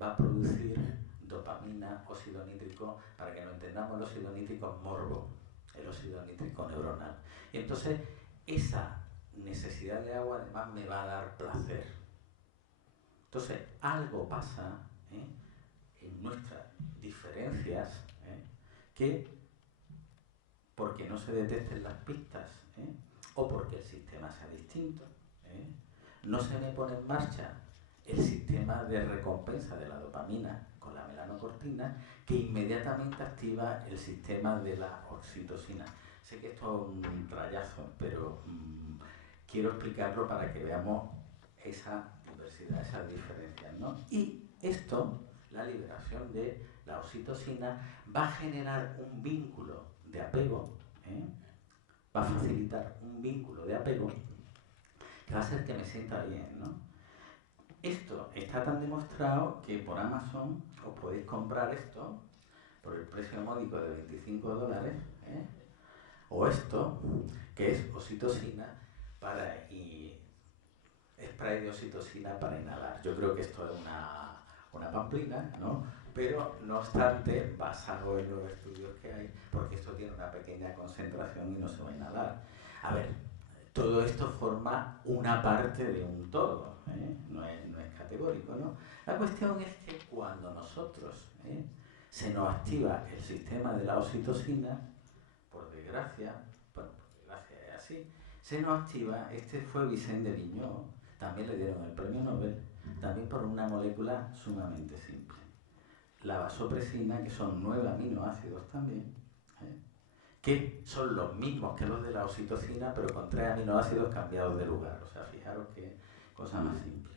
va a producir dopamina, óxido nítrico. Para que lo entendamos, el óxido nítrico es morbo, el óxido nítrico neuronal. Y entonces esa necesidad de agua además me va a dar placer. Entonces algo pasa en nuestras diferencias que, porque no se detecten las pistas o porque el sistema sea distinto, no se me pone en marcha el sistema de recompensa de la dopamina con la melanocortina, que inmediatamente activa el sistema de la oxitocina. Sé que esto es un rayazo, pero quiero explicarlo para que veamos esa diversidad, esas diferencias, ¿no? Y esto, la liberación de la oxitocina, va a generar un vínculo de apego, va a facilitar un vínculo de apego que va a hacer que me sienta bien, ¿no? Esto está tan demostrado que por Amazon os podéis comprar esto por el precio módico de $25, o esto, que es oxitocina spray de oxitocina para inhalar. Yo creo que esto es una pamplina, ¿no? Pero no obstante, basado en los estudios que hay, porque esto tiene una pequeña concentración y no se va a inhalar. A ver, todo esto forma una parte de un todo, no es categórico, ¿no? La cuestión es que cuando nosotros se nos activa el sistema de la oxitocina, por desgracia es así, se nos activa, este fue Vicente de Viñó, también le dieron el premio Nobel, también por una molécula sumamente simple. La vasopresina, que son 9 aminoácidos también, que son los mismos que los de la oxitocina, pero con 3 aminoácidos cambiados de lugar. O sea, fijaros qué cosa más simple.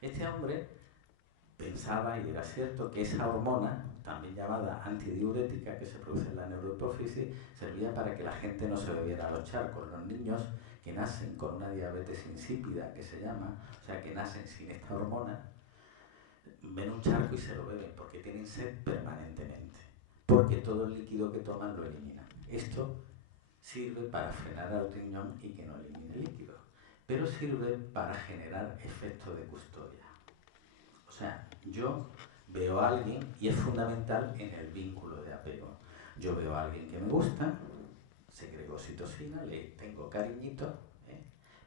Este hombre pensaba, y era cierto, que esa hormona, también llamada antidiurética, que se produce en la neurohipófisis, servía para que la gente no se bebiera a los charcos. Los niños que nacen con una diabetes insípida, que se llama, o sea, que nacen sin esta hormona, ven un charco y se lo beben porque tienen sed permanentemente, porque todo el líquido que toman lo eliminan. Esto sirve para frenar al riñón y que no elimine líquido, pero sirve para generar efecto de custodia. O sea, yo veo a alguien y es fundamental en el vínculo de apego. Yo veo a alguien que me gusta, segrego oxitocina, le tengo cariñito,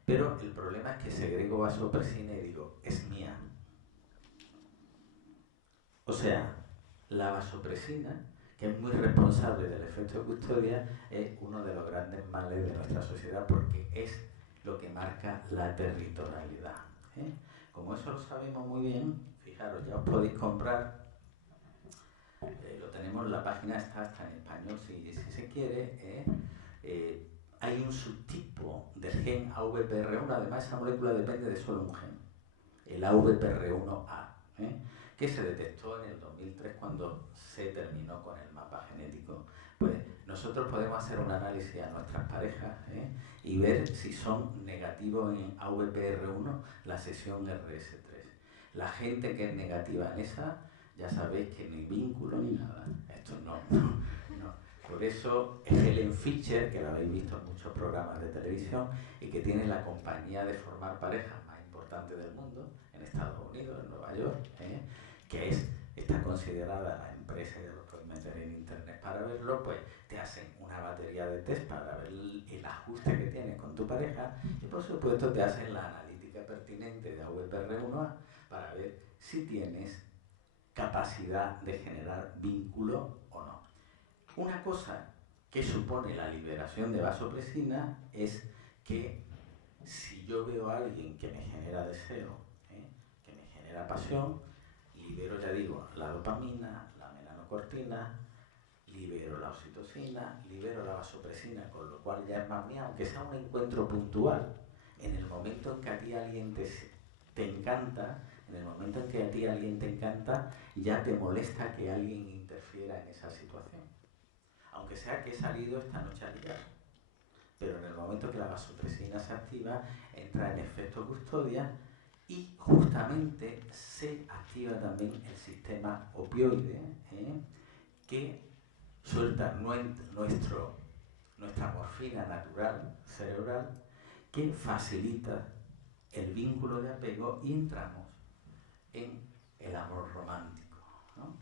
pero el problema es que segrego vasopresina y digo, es mía. O sea, la vasopresina, que es muy responsable del efecto de custodia, es uno de los grandes males de nuestra sociedad porque es lo que marca la territorialidad. Como eso lo sabemos muy bien, fijaros, ya os podéis comprar, lo tenemos en la página, está hasta en español si se quiere, hay un subtipo del gen AVPR1, además esa molécula depende de solo un gen, el AVPR1A, que se detectó en el 2003 cuando se terminó con el mapa genético. Pues nosotros podemos hacer un análisis a nuestras parejas y ver si son negativos en AVPR1 la sesión RS3. La gente que es negativa en esa, ya sabéis que ni vínculo ni nada. Esto no. Por eso Helen Fisher, que la habéis visto en muchos programas de televisión y que tiene la compañía de formar parejas más importante del mundo, en Estados Unidos, en Nueva York, que está considerada la empresa, ya lo podéis meter en internet para verlo, pues te hacen una batería de test para ver el ajuste que tienes con tu pareja y por supuesto te hacen la analítica pertinente de AVPR1A para ver si tienes capacidad de generar vínculo o no. Una cosa que supone la liberación de vasopresina es que si yo veo a alguien que me genera deseo, que me genera pasión, libero, ya digo, la dopamina, la melanocortina, libero la oxitocina, libero la vasopresina, con lo cual ya es más mía, aunque sea un encuentro puntual. En el momento en que a ti alguien te encanta, en el momento en que a ti alguien te encanta, ya te molesta que alguien interfiera en esa situación. Aunque sea que he salido esta noche a ligar. Pero en el momento que la vasopresina se activa, entra en efecto custodia y justamente se activa también el sistema opioide que suelta nuestra morfina natural cerebral que facilita el vínculo de apego y entramos en el amor romántico, ¿no?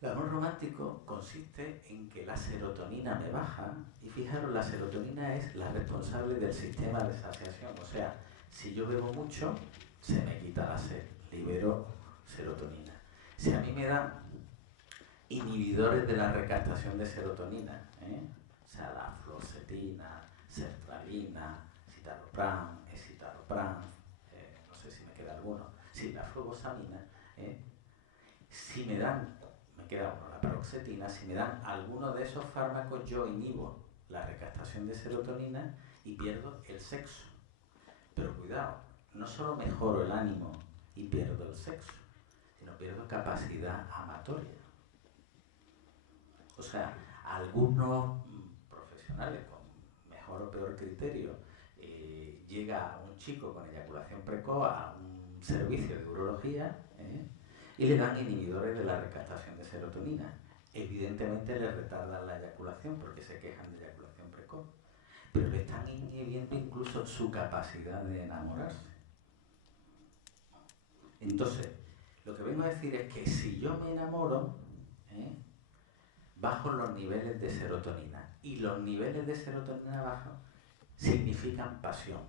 El amor romántico consiste en que la serotonina me baja y fijaros, la serotonina es la responsable del sistema de saciación, o sea, si yo bebo mucho, se me quita la sed, libero serotonina. Si a mí me dan inhibidores de la recaptación de serotonina, o sea, la fluoxetina, sertralina, citalopram, escitalopram, no sé si me queda alguno, sí, la fluvoxamina, si me dan, me queda uno, la paroxetina, si me dan alguno de esos fármacos yo inhibo la recaptación de serotonina y pierdo el sexo. Pero cuidado, no solo mejoro el ánimo y pierdo el sexo, sino pierdo capacidad amatoria. O sea, algunos profesionales con mejor o peor criterio, llega un chico con eyaculación precoz a un servicio de urología y le dan inhibidores de la recaptación de serotonina. Evidentemente le retardan la eyaculación porque se quejan de eyaculación precoz, pero le están inhibiendo incluso su capacidad de enamorarse. Entonces, lo que vengo a decir es que si yo me enamoro, bajo los niveles de serotonina. Y los niveles de serotonina bajos significan pasión.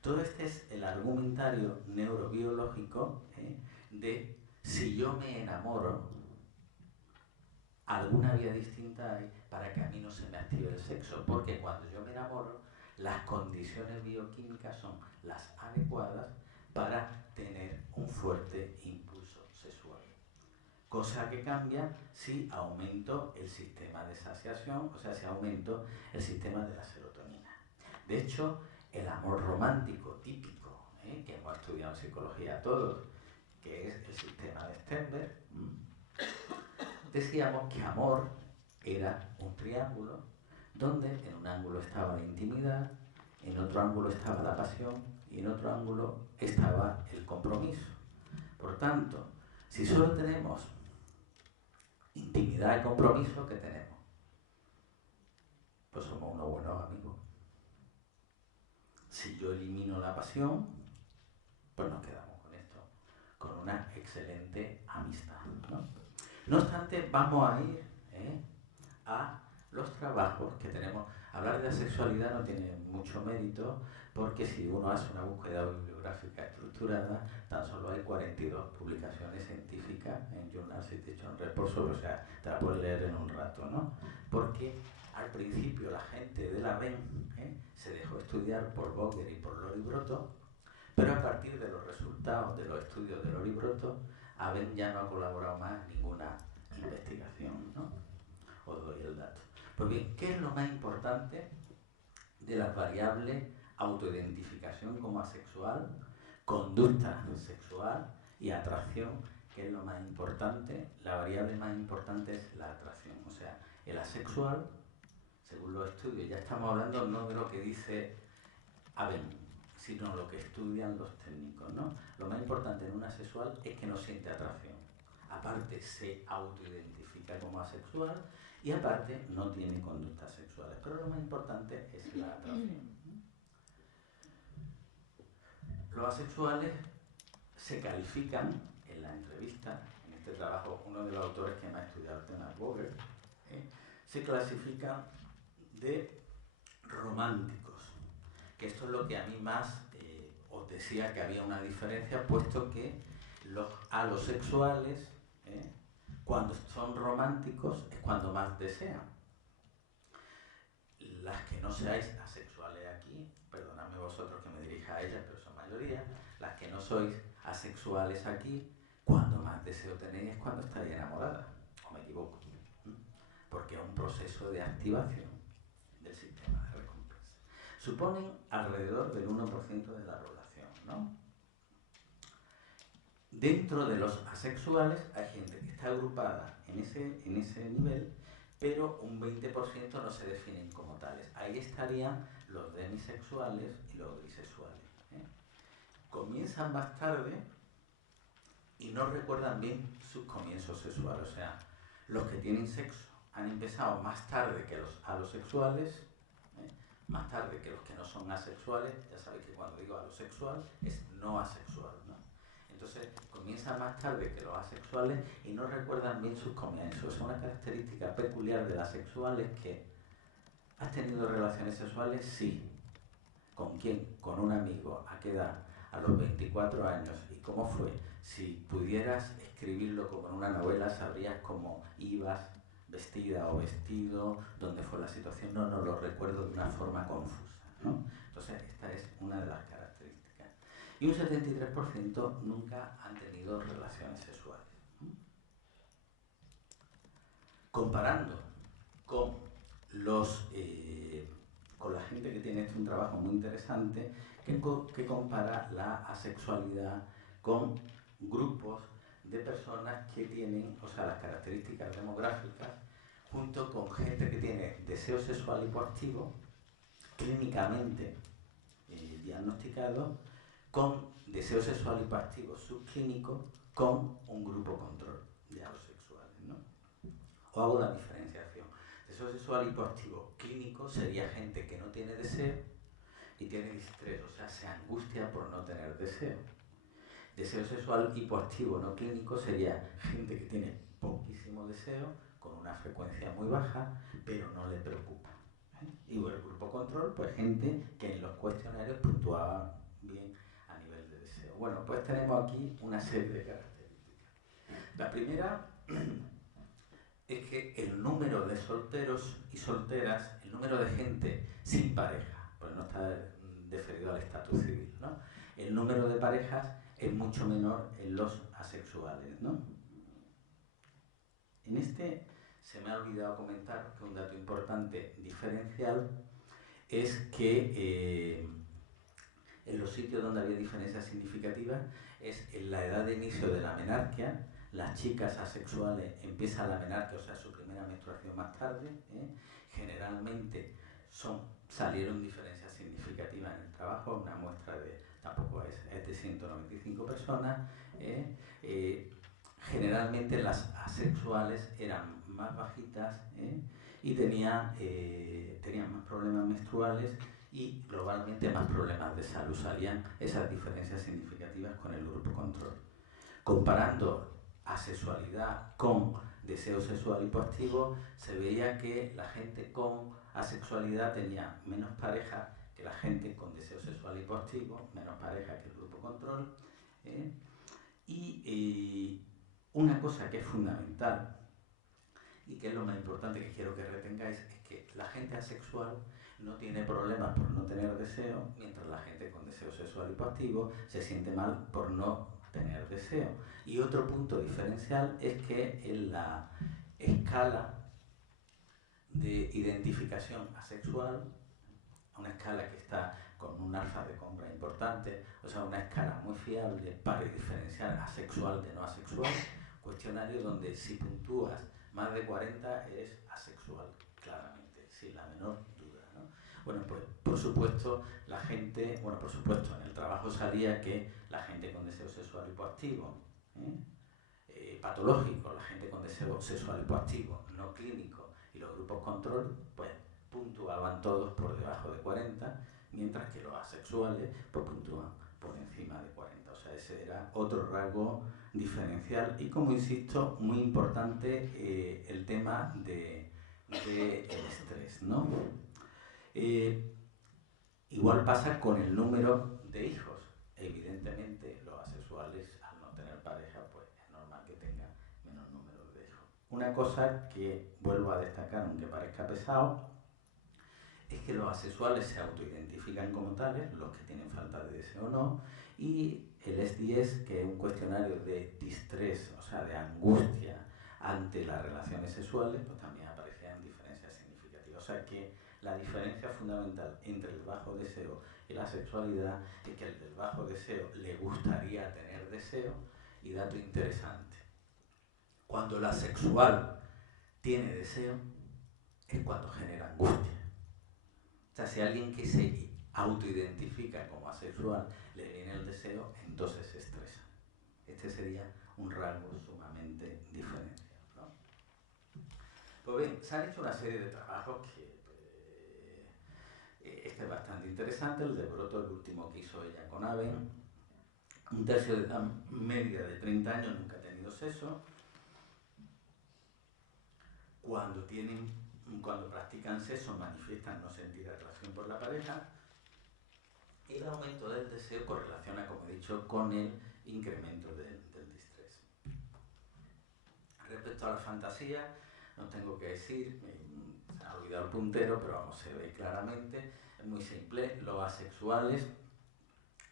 Todo este es el argumentario neurobiológico de si yo me enamoro, alguna vía distinta hay para que a mí no se me active el sexo. Porque cuando yo me enamoro, las condiciones bioquímicas son las adecuadas para tener un fuerte impulso sexual. Cosa que cambia si aumento el sistema de saciación, o sea, si aumento el sistema de la serotonina. De hecho, el amor romántico típico, que hemos estudiado en psicología todos, que es el sistema de Sternberg, decíamos que amor era un triángulo donde en un ángulo estaba la intimidad, en otro ángulo estaba la pasión y en otro ángulo estaba el compromiso. Por tanto, si solo tenemos intimidad y compromiso, ¿qué tenemos? Pues somos unos buenos amigos. Si yo elimino la pasión, pues nos quedamos con esto, con una excelente amistad, ¿no? No obstante, vamos a ir a los trabajos que tenemos. Hablar de la sexualidad no tiene mucho mérito porque si uno hace una búsqueda bibliográfica estructurada, tan solo hay 42 publicaciones científicas en Journal Citation Reports, o sea, te la puedes leer en un rato, ¿no? Porque Al principio la gente de la VEN se dejó estudiar por Vogler y por Lori-Broto, pero a partir de los resultados de los estudios de Lori-Broto, AVEN ya no ha colaborado más en ninguna investigación, ¿no? Os doy el dato. Pues bien, ¿qué es lo más importante de las variables autoidentificación como asexual, conducta sexual y atracción? ¿Qué es lo más importante? La variable más importante es la atracción. O sea, el asexual, según los estudios, ya estamos hablando no de lo que dice AVEN, sino lo que estudian los técnicos, ¿no? Lo más importante en un asexual es que no siente atracción. Aparte, se autoidentifica como asexual y aparte no tiene conductas sexuales. Pero lo más importante es la atracción. Los asexuales se califican en la entrevista, en este trabajo, uno de los autores que me ha estudiado el tema, Vogler, se clasifican de románticos, que esto es lo que a mí más os decía que había una diferencia, puesto que los alosexuales, cuando son románticos, es cuando más desean. Las que no seáis asexuales aquí, perdonadme vosotros que me dirija a ellas, pero son mayoría, las que no sois asexuales aquí, cuando más deseo tenéis es cuando estáis enamoradas, o me equivoco, porque es un proceso de activación del sistema de recompensa. Suponen alrededor del 1% de la población, ¿no? Dentro de los asexuales hay gente que está agrupada en ese nivel, pero un 20% no se definen como tales. Ahí estarían los demisexuales y los bisexuales. Comienzan más tarde y no recuerdan bien sus comienzos sexuales. O sea, los que tienen sexo han empezado más tarde que los alosexuales, más tarde que los que no son asexuales. Ya sabéis que cuando digo alosexual es no asexual, ¿no? Entonces comienzan más tarde que los asexuales y no recuerdan bien sus comienzos. Es una característica peculiar de las asexuales que ¿has tenido relaciones sexuales? Sí. ¿Con quién? Con un amigo. ¿A qué edad? A los 24 años. ¿Y cómo fue? Si pudieras escribirlo como en una novela, sabrías cómo ibas vestida o vestido, dónde fue la situación. No lo recuerdo de una forma confusa, ¿no? Entonces, esta es una de las características. Y un 73% nunca han tenido relaciones sexuales. Comparando con la gente que tiene un trabajo muy interesante que compara la asexualidad con grupos de personas que tienen, o sea, las características demográficas, junto con gente que tiene deseo sexual hipoactivo, clínicamente diagnosticado, con deseo sexual hipoactivo subclínico, con un grupo control de alosexuales, ¿no? O hago la diferenciación. Deseo sexual hipoactivo clínico sería gente que no tiene deseo y tiene distrés, o sea, se angustia por no tener deseo. Deseo sexual hipoactivo no clínico sería gente que tiene poquísimo deseo, con una frecuencia muy baja, pero no le preocupa. Y el grupo control, pues gente que en los cuestionarios puntuaba bien a nivel de deseo. Bueno, pues tenemos aquí una serie de características. La primera es que el número de solteros y solteras, el número de gente sin pareja, pues no está deferido al estatus civil, ¿no? El número de parejas es mucho menor en los asexuales, ¿no? En este se me ha olvidado comentar que un dato importante diferencial es que en los sitios donde había diferencias significativas es en la edad de inicio de la menarquia. Las chicas asexuales empiezan la menarquia, o sea, su primera menstruación más tarde. Generalmente salieron diferencias significativas en el trabajo, una muestra de, tampoco es de 195 personas. Generalmente las asexuales eran más bajitas y tenían más problemas menstruales y globalmente más problemas de salud. Salían esas diferencias significativas con el grupo control. Comparando asexualidad con deseo sexual hipoactivo, se veía que la gente con asexualidad tenía menos pareja que la gente con deseo sexual hipoactivo, menos pareja que el grupo control. Y una cosa que es fundamental y que es lo más importante que quiero que retengáis, es que la gente asexual no tiene problemas por no tener deseo, mientras la gente con deseo sexual hipoactivo se siente mal por no tener deseo. Y otro punto diferencial es que en la escala de identificación asexual, una escala que está con un alfa de compra importante, o sea, una escala muy fiable para diferenciar asexual de no asexual, cuestionario donde si puntúas más de 40 eres asexual, claramente, sin la menor duda, ¿no? Bueno, pues por supuesto la gente, bueno, por supuesto en el trabajo salía que la gente con deseo sexual hipoactivo, patológico, la gente con deseo sexual hipoactivo, no clínico y los grupos control, pues puntuaban todos por debajo de 40, mientras que los asexuales pues puntúan por encima de 40. O sea, ese era otro rasgo diferencial y, como insisto, muy importante el tema del estrés, ¿no? Igual pasa con el número de hijos. Evidentemente, los asexuales, al no tener pareja, pues es normal que tengan menos número de hijos. Una cosa que vuelvo a destacar, aunque parezca pesado, es que los asexuales se autoidentifican como tales, los que tienen falta de deseo o no, y el S10, que es un cuestionario de distrés, o sea, de angustia ante las relaciones sexuales, pues también aparecían diferencias significativas. O sea que la diferencia fundamental entre el bajo deseo y la sexualidad es que el del bajo deseo le gustaría tener deseo, y dato interesante, cuando el asexual tiene deseo es cuando genera angustia. O sea, si alguien que se autoidentifica como asexual le viene el deseo, entonces se estresa. Este sería un rasgo sumamente diferencial, ¿no? Pues bien, se han hecho una serie de trabajos que este es bastante interesante, el de Broto, el último que hizo ella con Aben. Un tercio de edad media de 30 años nunca ha tenido sexo. Cuando practican sexo manifiestan no sentir atracción por la pareja, y el aumento del deseo correlaciona, como he dicho, con el incremento del distrés. Respecto a la fantasía, no tengo que decir, se ha olvidado el puntero, pero vamos, se ve claramente, es muy simple, los asexuales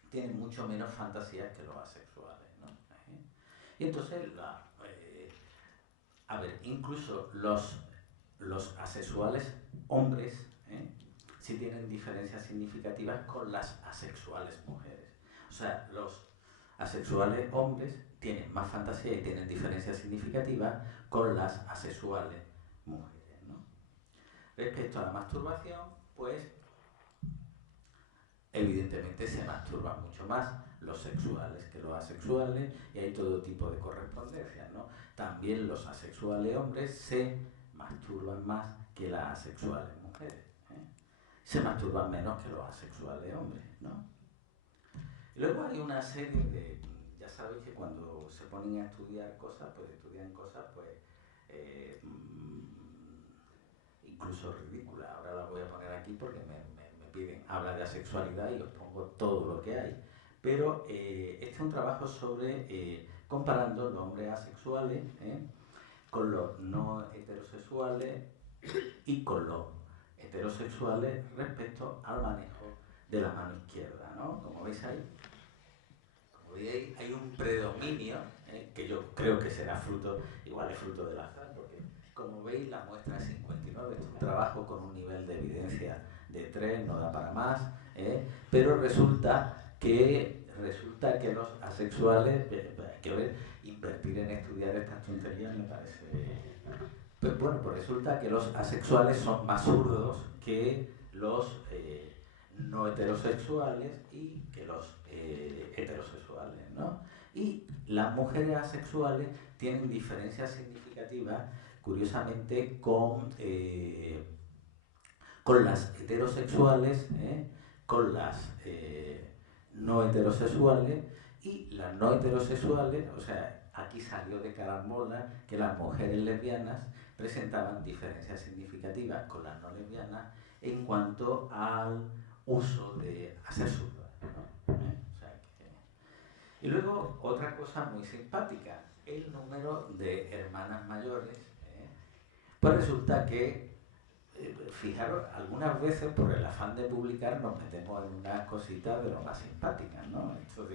tienen mucho menos fantasías que los asexuales, ¿no? Y entonces, incluso los asexuales hombres sí tienen diferencias significativas con las asexuales mujeres. O sea, los asexuales hombres tienen más fantasía y tienen diferencias significativas con las asexuales mujeres, ¿no? Respecto a la masturbación, pues evidentemente se masturban mucho más los sexuales que los asexuales, y hay todo tipo de correspondencias, ¿no? También los asexuales hombres se masturban más que las asexuales mujeres, se masturban menos que los asexuales hombres, ¿no? Y luego hay una serie de, ya sabéis que cuando se ponen a estudiar cosas, pues estudian cosas pues incluso ridículas. Ahora las voy a poner aquí porque me piden, habla de asexualidad y os pongo todo lo que hay. Pero este es un trabajo sobre comparando los hombres asexuales con los no heterosexuales y con los heterosexuales respecto al manejo de la mano izquierda, ¿no? Como veis ahí, hay un predominio que yo creo que será fruto, igual es fruto del azar, porque como veis la muestra es 59, es un trabajo con un nivel de evidencia de 3, no da para más, pero resulta que los asexuales, hay que ver, invertir en estudiar estas tonterías me parece... Pues bueno, pues resulta que los asexuales son más zurdos que los no heterosexuales y que los heterosexuales, ¿no? Y las mujeres asexuales tienen diferencias significativas, curiosamente, con las heterosexuales, con las no heterosexuales, y las no heterosexuales, o sea, aquí salió de carambola que las mujeres lesbianas presentaban diferencias significativas con las no lesbianas en cuanto al uso de hacer zurdas, ¿no? O sea que... Y luego otra cosa muy simpática, el número de hermanas mayores Pues resulta que, fijaros, algunas veces por el afán de publicar nos metemos en unas cositas de lo más simpáticas, ¿no? Esto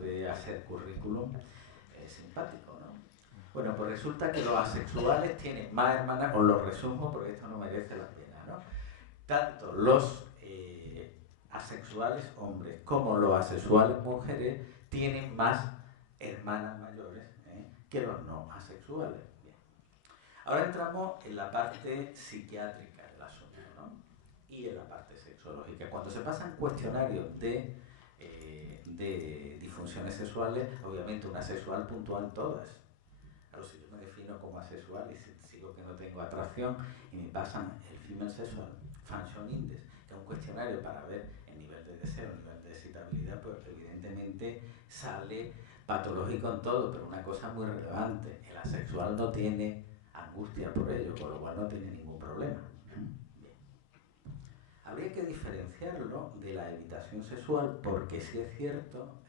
de hacer currículum es simpático, ¿no? Bueno, pues resulta que los asexuales tienen más hermanas, os lo resumo porque esto no merece la pena, ¿no? Tanto los asexuales hombres como los asexuales mujeres tienen más hermanas mayores que los no asexuales. Bien. Ahora entramos en la parte psiquiátrica del asunto, ¿no? Y en la parte sexológica. Cuando se pasan cuestionarios de disfunciones sexuales, obviamente una sexual puntual todas. Claro, si yo me defino como asexual y sigo que no tengo atracción y me pasan el Female Sexual Function Index, que es un cuestionario para ver el nivel de deseo, el nivel de excitabilidad, pues evidentemente sale patológico en todo, pero una cosa muy relevante, el asexual no tiene angustia por ello, con lo cual no tiene ningún problema. Bien. Habría que diferenciarlo de la evitación sexual porque sí es cierto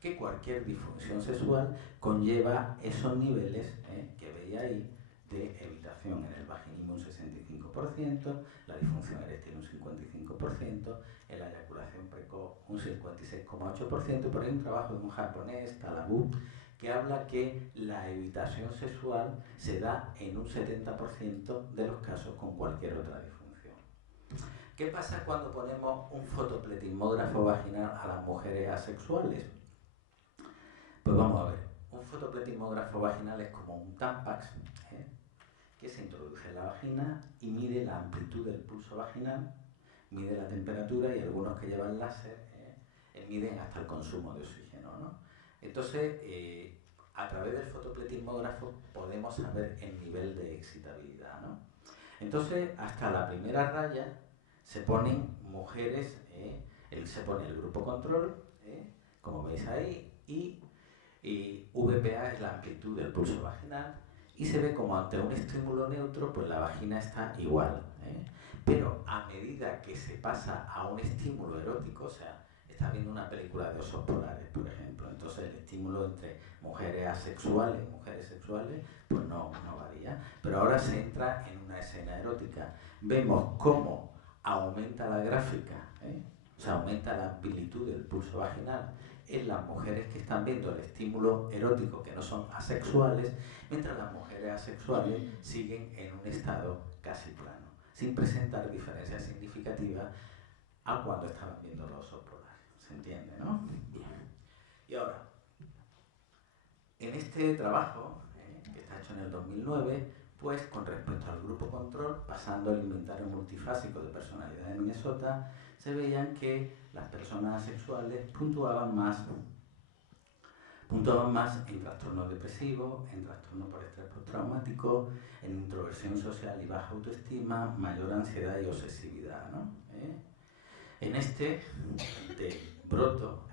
que cualquier disfunción sexual conlleva esos niveles que veis ahí de evitación. En el vaginismo un 65%, la disfunción eréctil un 55%, en la eyaculación precoz un 56,8%, por ahí un trabajo de un japonés, Talabu, que habla que la evitación sexual se da en un 70% de los casos con cualquier otra disfunción. ¿Qué pasa cuando ponemos un fotopletismógrafo vaginal a las mujeres asexuales? Pues vamos a ver, un fotopletismógrafo vaginal es como un Tampax que se introduce en la vagina y mide la amplitud del pulso vaginal, mide la temperatura y algunos que llevan láser miden hasta el consumo de oxígeno, ¿no? Entonces, a través del fotopletismógrafo podemos saber el nivel de excitabilidad, ¿no? Entonces, hasta la primera raya se ponen mujeres, se pone el grupo control, como veis ahí, y VPA es la amplitud del pulso vaginal y se ve como ante un estímulo neutro pues la vagina está igual, pero a medida que se pasa a un estímulo erótico, o sea, está viendo una película de osos polares, por ejemplo, entonces el estímulo entre mujeres asexuales y mujeres sexuales pues no varía, pero ahora se entra en una escena erótica, vemos cómo aumenta la gráfica, o sea, aumenta la amplitud del pulso vaginal en las mujeres que están viendo el estímulo erótico que no son asexuales, mientras las mujeres asexuales siguen en un estado casi plano, sin presentar diferencias significativas a cuando estaban viendo los osos polares. ¿Se entiende, no? Bien. Y ahora, en este trabajo, que está hecho en el 2009, pues con respecto al grupo control, pasando el inventario multifásico de personalidad de Minnesota, se veían que las personas asexuales puntuaban más en trastornos depresivos, en trastornos por estrés postraumático, en introversión social y baja autoestima, mayor ansiedad y obsesividad, ¿no? En este de Broto,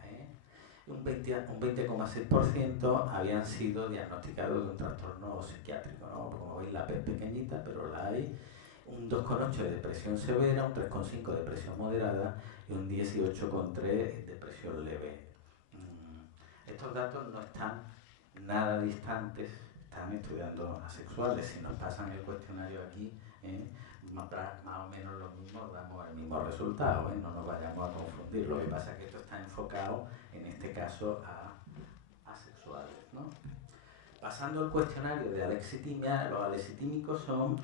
un 20,6% habían sido diagnosticados de un trastorno psiquiátrico, ¿no? Como veis, la P es pequeñita, pero la hay. Un 2,8 de depresión severa, un 3,5 de depresión moderada y un 18,3 depresión leve. Estos datos no están nada distantes, están estudiando asexuales. Si nos pasan el cuestionario aquí, más o menos lo mismo, damos el mismo resultado, no nos vayamos a confundir. Lo que pasa es que esto está enfocado, en este caso, a asexuales, ¿no? Pasando al cuestionario de alexitimia, los alexitímicos son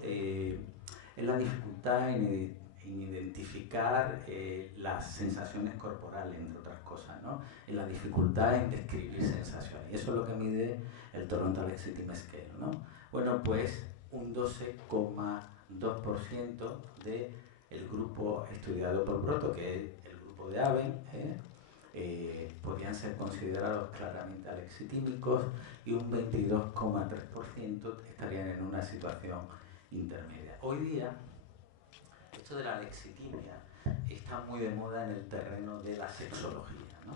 la dificultad en identificar las sensaciones corporales, entre otras cosas, ¿no? En la dificultad en describir sensaciones. Y eso es lo que mide el Toronto Alexithymia Scale, ¿no? Bueno, pues un 12,2% del grupo estudiado por Broto, que es el grupo de Aben, podían ser considerados claramente alexitímicos y un 22,3% estarían en una situación intermedia. Hoy día, esto de la alexitimia está muy de moda en el terreno de la sexología, ¿no?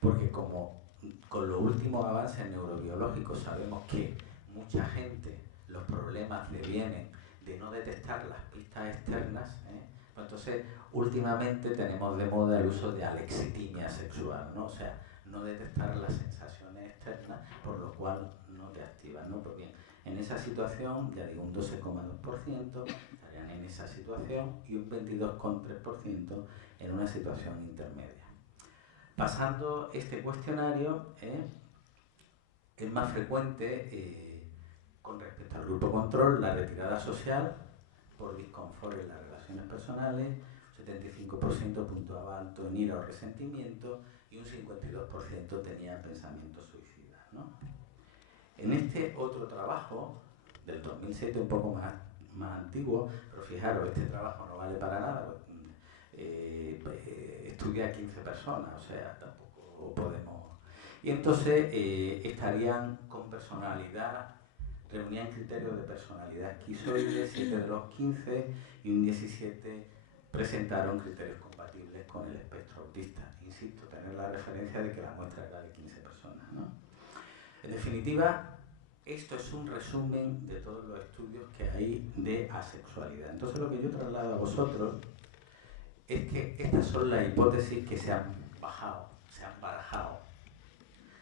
Porque como con los últimos avances neurobiológicos sabemos que mucha gente, los problemas le vienen de no detectar las pistas externas, pues entonces últimamente tenemos de moda el uso de alexitimia sexual, ¿no? O sea, no detectar las sensaciones externas, por lo cual no te activas, ¿no? Pues bien, en esa situación, ya digo, un 12,2% estarían en esa situación y un 22,3% en una situación intermedia. Pasando este cuestionario, es más frecuente con respecto al grupo control la retirada social por disconfort en las relaciones personales, un 75% puntuaba alto en ira o resentimiento y un 52% tenía pensamientos suicidas, ¿no? En este otro trabajo, del 2007, un poco más antiguo, pero fijaros, este trabajo no vale para nada, estudié a 15 personas, o sea, tampoco podemos... Y entonces estarían con personalidad, reunían criterios de personalidad esquizoide, 7 de los 15 y un 17 presentaron criterios compatibles con el espectro autista. Insisto, tener la referencia de que la muestra era de 15 personas, ¿no? En definitiva, esto es un resumen de todos los estudios que hay de asexualidad. Entonces, lo que yo traslado a vosotros es que estas son las hipótesis que se han barajado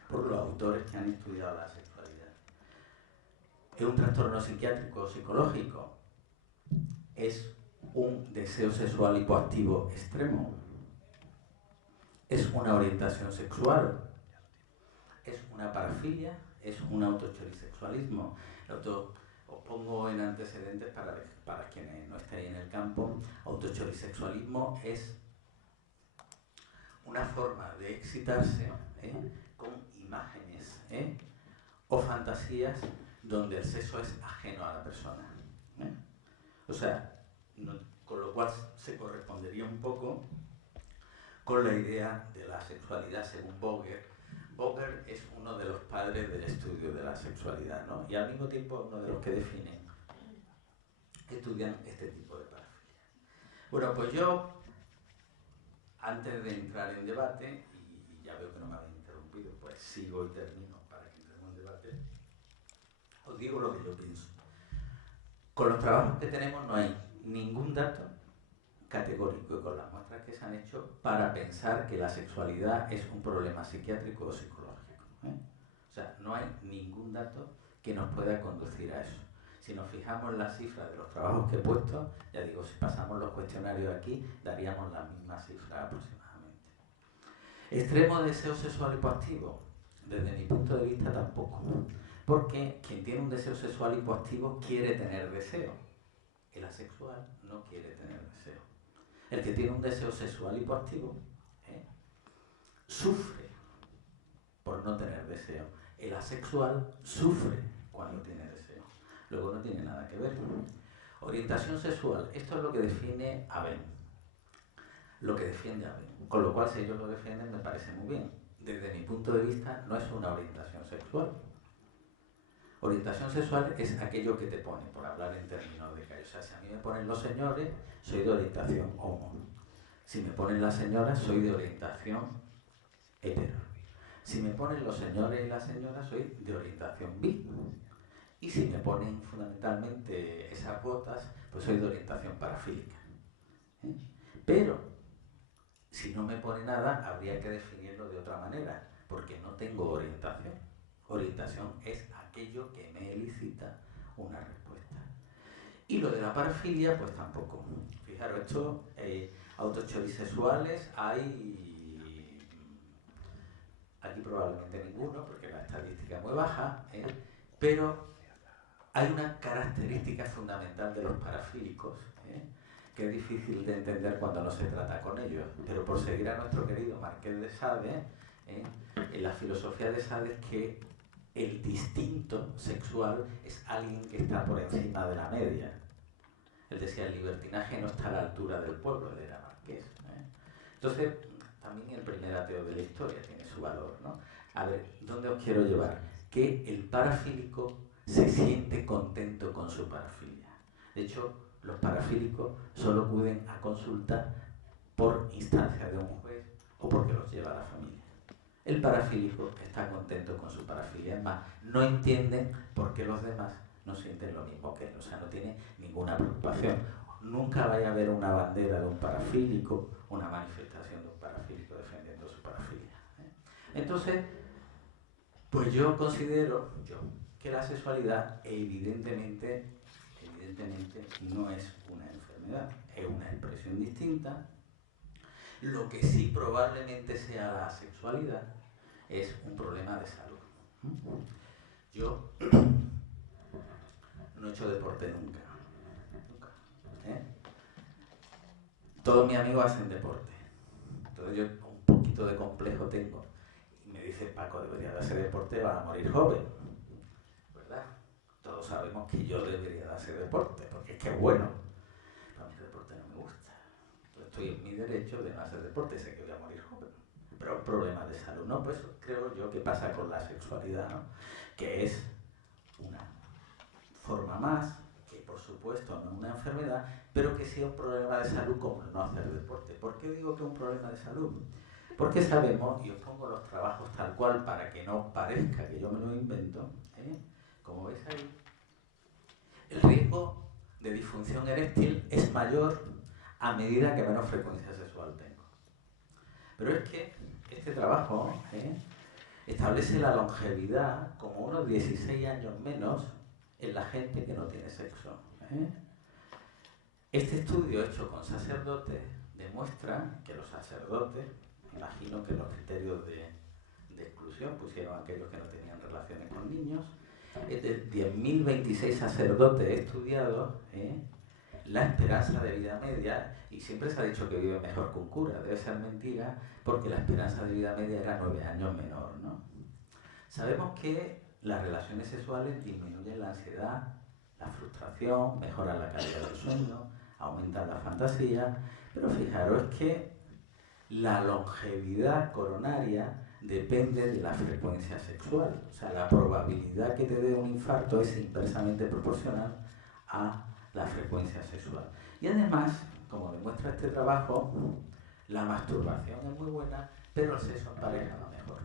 por los autores que han estudiado la sexualidad. ¿Es un trastorno psiquiátrico o psicológico? ¿Es un deseo sexual hipoactivo extremo? ¿Es una orientación sexual? ¿Es una parafilia? ¿Es un autochorisexualismo? Os pongo en antecedentes para quienes no estéis en el campo. Autochorisexualismo es una forma de excitarse con imágenes o fantasías donde el sexo es ajeno a la persona. O sea, con lo cual se correspondería un poco con la idea de la sexualidad según Vogler. Vogler es uno de los padres del estudio de la sexualidad, ¿no? Y al mismo tiempo uno de los que estudian este tipo de parafilia. Bueno, pues yo, antes de entrar en debate, y ya veo que no me habéis interrumpido, pues sigo y termino para que entremos en debate, os digo lo que yo pienso. Con los trabajos que tenemos no hay ningún dato categórico y con las muestras que se han hecho para pensar que la sexualidad es un problema psiquiátrico o psicológico. O sea, no hay ningún dato que nos pueda conducir a eso. Si nos fijamos en las cifras de los trabajos que he puesto, ya digo, si pasamos los cuestionarios aquí, daríamos la misma cifra aproximadamente. Extremo deseo sexual hipoactivo, desde mi punto de vista tampoco, porque quien tiene un deseo sexual hipoactivo quiere tener deseo. El asexual no quiere tener deseo. El que tiene un deseo sexual hipoactivo sufre por no tener deseo. El asexual sufre cuando tiene deseo. Luego no tiene nada que ver. Orientación sexual. Esto es lo que define Aben. Lo que defiende Aben. Con lo cual, si ellos lo defienden, me parece muy bien. Desde mi punto de vista, no es una orientación sexual. Orientación sexual es aquello que te pone, por hablar en términos de calle. O sea, si a mí me ponen los señores, soy de orientación homo. Si me ponen las señoras, soy de orientación hetero. Si me ponen los señores y las señoras, soy de orientación bi. Y si me ponen fundamentalmente esas botas, pues soy de orientación parafílica. Pero, si no me pone nada, habría que definirlo de otra manera, porque no tengo orientación. Orientación es aquello que me elicita una respuesta. Y lo de la parafilia, pues tampoco. Fijaros, esto, autochorisexuales hay aquí probablemente ninguno, porque la estadística es muy baja, pero hay una característica fundamental de los parafílicos, que es difícil de entender cuando no se trata con ellos, pero por seguir a nuestro querido Marqués de Sade, en la filosofía de Sade es que el distinto sexual es alguien que está por encima de la media. Él decía, el libertinaje no está a la altura del pueblo, él era marqués. Entonces, también el primer ateo de la historia tiene su valor, ¿no? A ver, ¿dónde os quiero llevar? Que el parafílico se siente contento con su parafilia. De hecho, los parafílicos solo acuden a consulta por instancia de un juez o porque los lleva a la familia. El parafílico está contento con su parafilia, es más, no entienden por qué los demás no sienten lo mismo que él, o sea, no tiene ninguna preocupación. Nunca vaya a haber una bandera de un parafílico, una manifestación de un parafílico defendiendo su parafilia. Entonces, pues yo considero que que la sexualidad evidentemente no es una enfermedad, es una expresión distinta. Lo que sí probablemente sea la sexualidad es un problema de salud. Yo no he hecho deporte nunca. ¿Eh? Todos mis amigos hacen deporte. Entonces yo un poquito de complejo tengo. Y me dice, Paco, debería de hacer deporte, vas a morir joven. ¿Verdad? Todos sabemos que yo debería de hacer deporte, porque es que es bueno. Pero a mí el deporte no me gusta. Entonces estoy en mi derecho de no hacer deporte, sé que voy a morir joven. Pero un problema de salud, ¿no? Pues creo yo que pasa con la sexualidad, ¿no? Que es una forma más, que por supuesto no es una enfermedad, pero que sí es un problema de salud como el no hacer deporte. ¿Por qué digo que es un problema de salud? Porque sabemos, y os pongo los trabajos tal cual para que no parezca que yo me lo invento, como veis ahí, el riesgo de disfunción eréctil es mayor a medida que menos frecuencia sexual tengo. Pero es que este trabajo establece la longevidad como unos 16 años menos en la gente que no tiene sexo. Este estudio hecho con sacerdotes demuestra que los sacerdotes, imagino que los criterios de exclusión pusieron a aquellos que no tenían relaciones con niños, de 10.026 sacerdotes estudiados, la esperanza de vida media, y siempre se ha dicho que vive mejor que un cura, debe ser mentira, porque la esperanza de vida media era 9 años menor, ¿no? Sabemos que las relaciones sexuales disminuyen la ansiedad, la frustración, mejoran la calidad del sueño, aumentan la fantasía, pero fijaros que la longevidad coronaria depende de la frecuencia sexual. O sea, la probabilidad que te dé un infarto es inversamente proporcional a la frecuencia sexual. Y además, como demuestra este trabajo, la masturbación es muy buena, pero el sexo en pareja va mejor.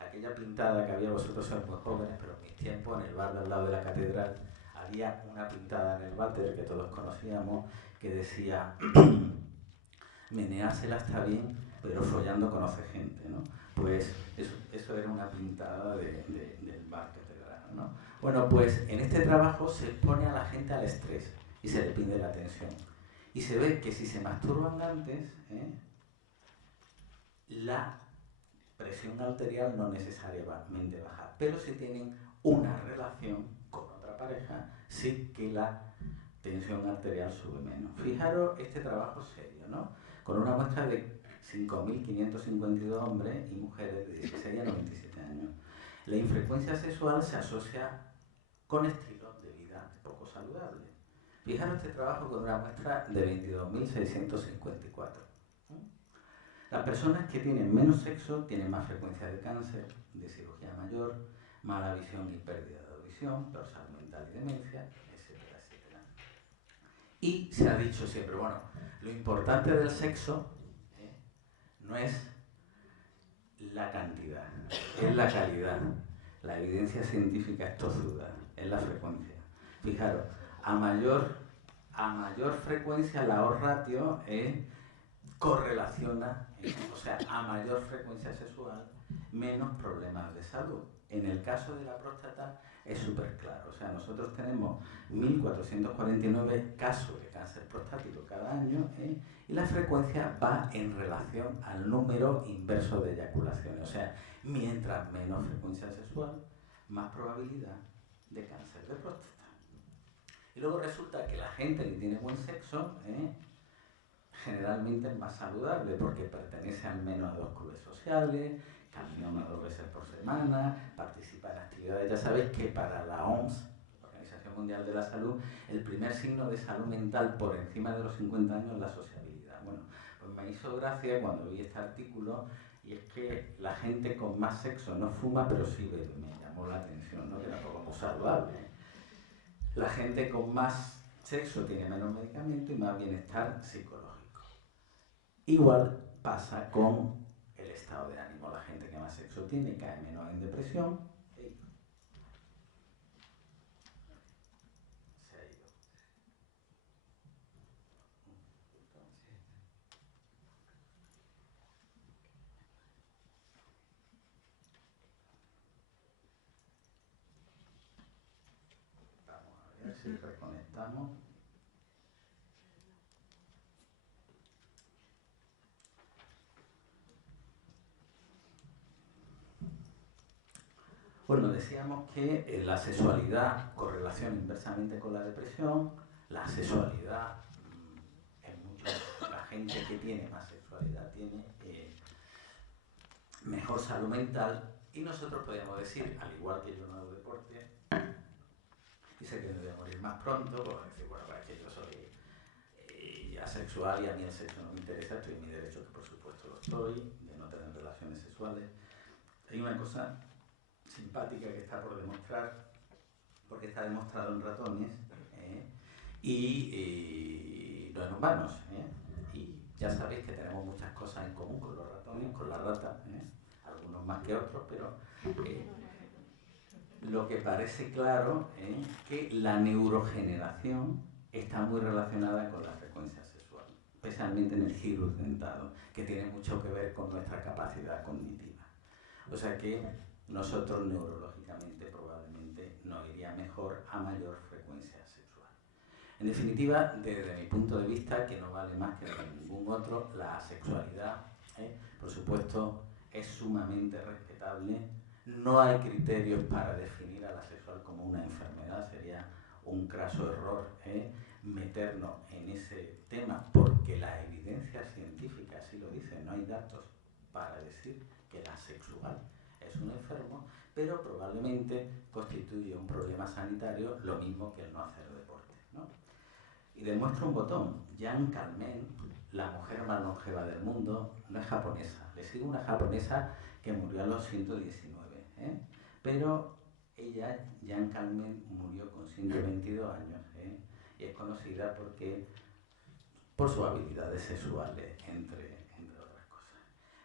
Aquella pintada que había, vosotros sois muy jóvenes, pero en mis tiempos, en el bar de al lado de la catedral, había una pintada en el váter que todos conocíamos que decía meneársela está bien, pero follando conoce gente, ¿no? Pues eso era una pintada del bar catedral, ¿no? Bueno, pues en este trabajo se expone a la gente al estrés y se le pide la atención. Y se ve que si se masturban antes, la presión arterial no necesariamente baja, pero si tienen una relación con otra pareja, sí que la tensión arterial sube menos. Fijaros este trabajo serio, ¿no? Con una muestra de 5.552 hombres y mujeres de 16 a 97 años. La infrecuencia sexual se asocia con estilos de vida poco saludables. Fijaros este trabajo con una muestra de 22.654. Las personas que tienen menos sexo tienen más frecuencia de cáncer, de cirugía mayor, mala visión y pérdida de audición, peor salud mental y demencia, etcétera, etcétera. Y se ha dicho siempre, bueno, lo importante del sexo no es la cantidad, es la calidad. La evidencia científica es tozuda, es la frecuencia. Fijaros, a mayor frecuencia la odds ratio correlaciona, o sea, a mayor frecuencia sexual, menos problemas de salud. En el caso de la próstata es súper claro, o sea, nosotros tenemos 1.449 casos de cáncer prostático cada año, y la frecuencia va en relación al número inverso de eyaculaciones, o sea, mientras menos frecuencia sexual, más probabilidad de cáncer de próstata. Y luego resulta que la gente que tiene buen sexo, generalmente es más saludable porque pertenece al menos a 2 clubes sociales, camina 1 o 2 veces por semana, participa en actividades. Ya sabéis que para la OMS, la Organización Mundial de la Salud, el primer signo de salud mental por encima de los 50 años es la sociabilidad. Bueno, pues me hizo gracia cuando vi este artículo, y es que la gente con más sexo no fuma, pero sí bebe. Me llamó la atención, ¿no? Que era poco muy saludable. La gente con más sexo tiene menos medicamento y más bienestar psicológico. Igual pasa con el estado de ánimo. La gente que más sexo tiene cae menos en depresión. Se ha ido. si reconectamos. Bueno, decíamos que la sexualidad correlaciona inversamente con la depresión. La sexualidad, la gente que tiene más sexualidad tiene mejor salud mental, y nosotros podríamos decir, al igual que yo no hago deporte y sé que me voy a morir más pronto, pues decir, bueno, es que yo soy asexual y a mí el sexo no me interesa, estoy en mi derecho, que por supuesto lo estoy, de no tener relaciones sexuales. Hay una cosa simpática que está por demostrar, porque está demostrado en ratones y no en humanos. Y ya sabéis que tenemos muchas cosas en común con los ratones, con la rata, algunos más que otros, pero lo que parece claro es que la neurogeneración está muy relacionada con la frecuencia sexual, especialmente en el giro dentado, que tiene mucho que ver con nuestra capacidad cognitiva. O sea que nosotros neurológicamente probablemente nos iría mejor a mayor frecuencia sexual. En definitiva, desde mi punto de vista, que no vale más que de ningún otro, la sexualidad, por supuesto, es sumamente respetable. No hay criterios para definir a la sexual como una enfermedad, sería un craso error meternos en ese tema, porque la evidencia científica así lo dice, no hay datos para decir que la sexual es un enfermo, pero probablemente constituye un problema sanitario lo mismo que el no hacer deporte, ¿no? Y demuestra un botón. Jeanne Calment, la mujer más longeva del mundo, no es japonesa. Le sigue una japonesa que murió a los 119, pero ella, Jeanne Calment, murió con 122 años, y es conocida por sus habilidades sexuales, entre otras cosas.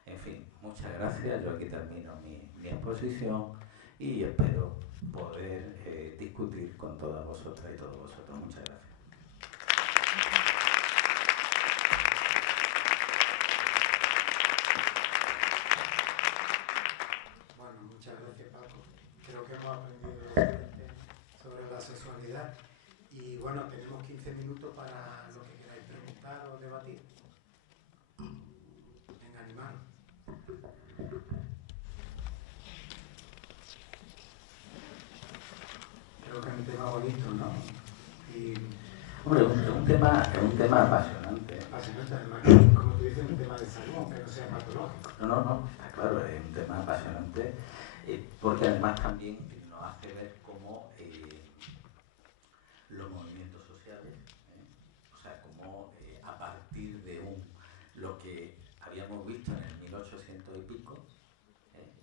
En fin, muchas gracias. Yo aquí termino mi exposición y espero poder discutir con todas vosotras y todos vosotros. Muchas gracias. Bueno, muchas gracias, Paco. Creo que hemos aprendido bastante sobre la sexualidad. Y bueno, tenemos 15 minutos para lo que queráis preguntar o debatir. Venga, animaros. Creo que es un tema bonito, ¿no? Y hombre, es un tema apasionante. Apasionante, además, como tú dices, un tema de salud, aunque no sea patológico. No, está claro, es un tema apasionante, porque además también nos hace ver cómo los movimientos sociales, o sea, cómo a partir de lo que habíamos visto en el 1800 y pico,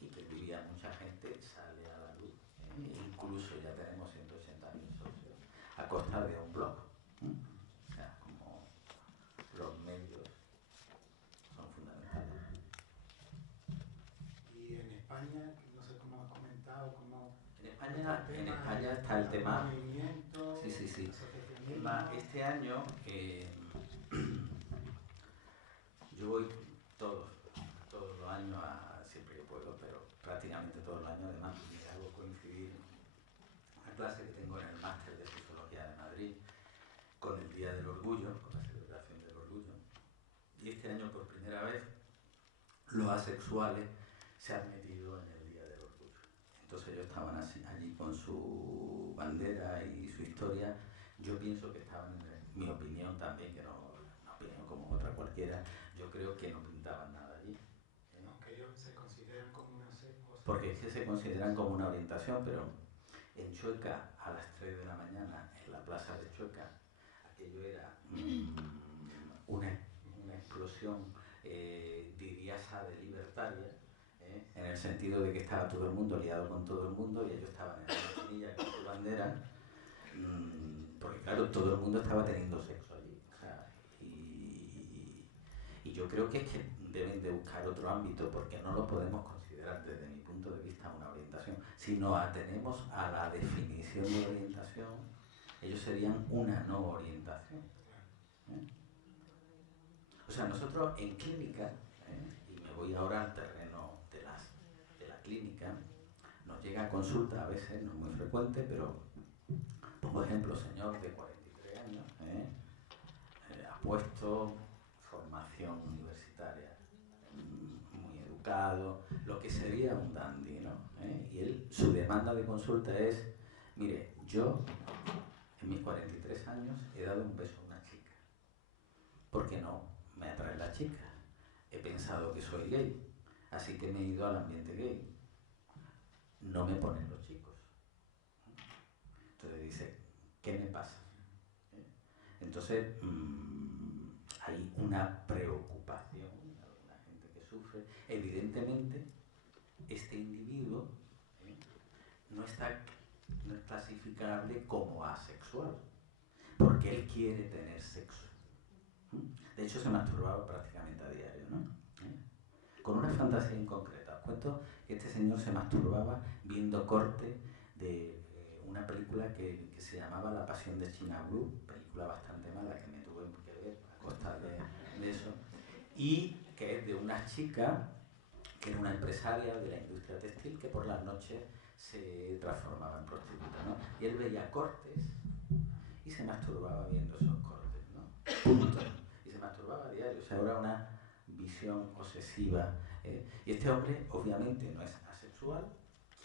y que vivía mucha gente, sale a la luz, incluso ya tenemos 180.000 socios, a costa de un blog. O sea, como los medios son fundamentales. Y en España, no sé cómo has comentado, cómo... En España está el tema... Movimiento, Sí. Este año yo voy todos los años, siempre que puedo, pero prácticamente todos los años, además me hago coincidir una clase que tengo en el máster de Sociología de Madrid con el Día del Orgullo, con la celebración del orgullo, y este año por primera vez los asexuales se han metido en el Día del Orgullo. Entonces ellos estaban allí con su bandera y su historia. Yo pienso que estaban, en mi opinión también, que no opinión como otra cualquiera, yo creo que no pintaban nada allí. Aunque ellos se consideran como una secta. Porque es que se consideran como una orientación, pero en Chueca, a las 3 de la mañana, en la plaza de Chueca, aquello era una explosión, dirías, de libertaria, en el sentido de que estaba todo el mundo liado con todo el mundo y ellos estaban en la maquinilla con su bandera, porque claro, todo el mundo estaba teniendo sexo allí. O sea, y yo creo que es que deben de buscar otro ámbito, porque no lo podemos considerar desde mi punto de vista una orientación. Si nos atenemos a la definición de orientación, ellos serían una no orientación. O sea, nosotros en clínica, y me voy ahora al terreno de la clínica, nos llega a consulta a veces, no es muy frecuente, pero Por ejemplo, señor de 43 años, apuesto, formación universitaria, muy educado, lo que sería un dandy, ¿no? Y él, su demanda de consulta es, mire, yo en mis 43 años he dado un beso a una chica. ¿Por qué no me atrae la chica? He pensado que soy gay, así que me he ido al ambiente gay. No me ponen los chicos. Entonces dice, ¿qué me pasa? Entonces hay una preocupación, la gente que sufre. Evidentemente, este individuo no es clasificable como asexual, porque él quiere tener sexo. De hecho, se masturbaba prácticamente a diario, ¿no? Con una fantasía en concreta. Os cuento que este señor se masturbaba viendo corte de una película que se llamaba La Pasión de China Blue, película bastante mala que me tuve que ver a costa de eso, y que es de una chica que era una empresaria de la industria textil que por las noches se transformaba en prostituta, ¿no? Y él veía cortes y se masturbaba viendo esos cortes, ¿no? Punto. Y se masturbaba a diario, o sea, era una visión obsesiva. Y este hombre obviamente no es asexual,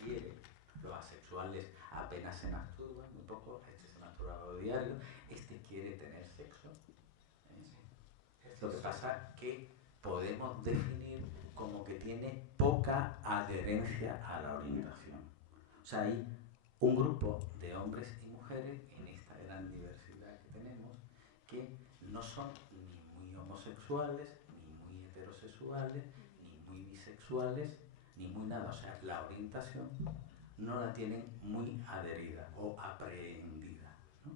quiere. Los asexuales apenas se masturban, muy poco, este se masturbaba a diario, este quiere tener sexo. Lo que pasa es que podemos definir como que tiene poca adherencia a la orientación. O sea, hay un grupo de hombres y mujeres en esta gran diversidad que tenemos que no son ni muy homosexuales, ni muy heterosexuales, ni muy bisexuales, ni muy nada. O sea, la orientación no la tienen muy adherida o aprehendida, ¿no?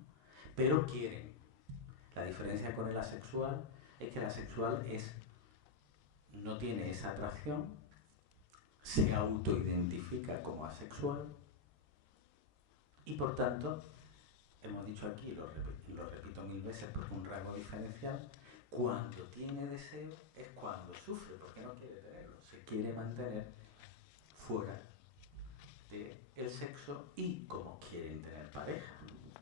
Pero quieren. La diferencia con el asexual es que el asexual no tiene esa atracción, se autoidentifica como asexual y por tanto, hemos dicho aquí, lo repito 1000 veces porque es un rasgo diferencial, cuando tiene deseo es cuando sufre porque no quiere tenerlo, se quiere mantener fuera del sexo y como quieren tener pareja,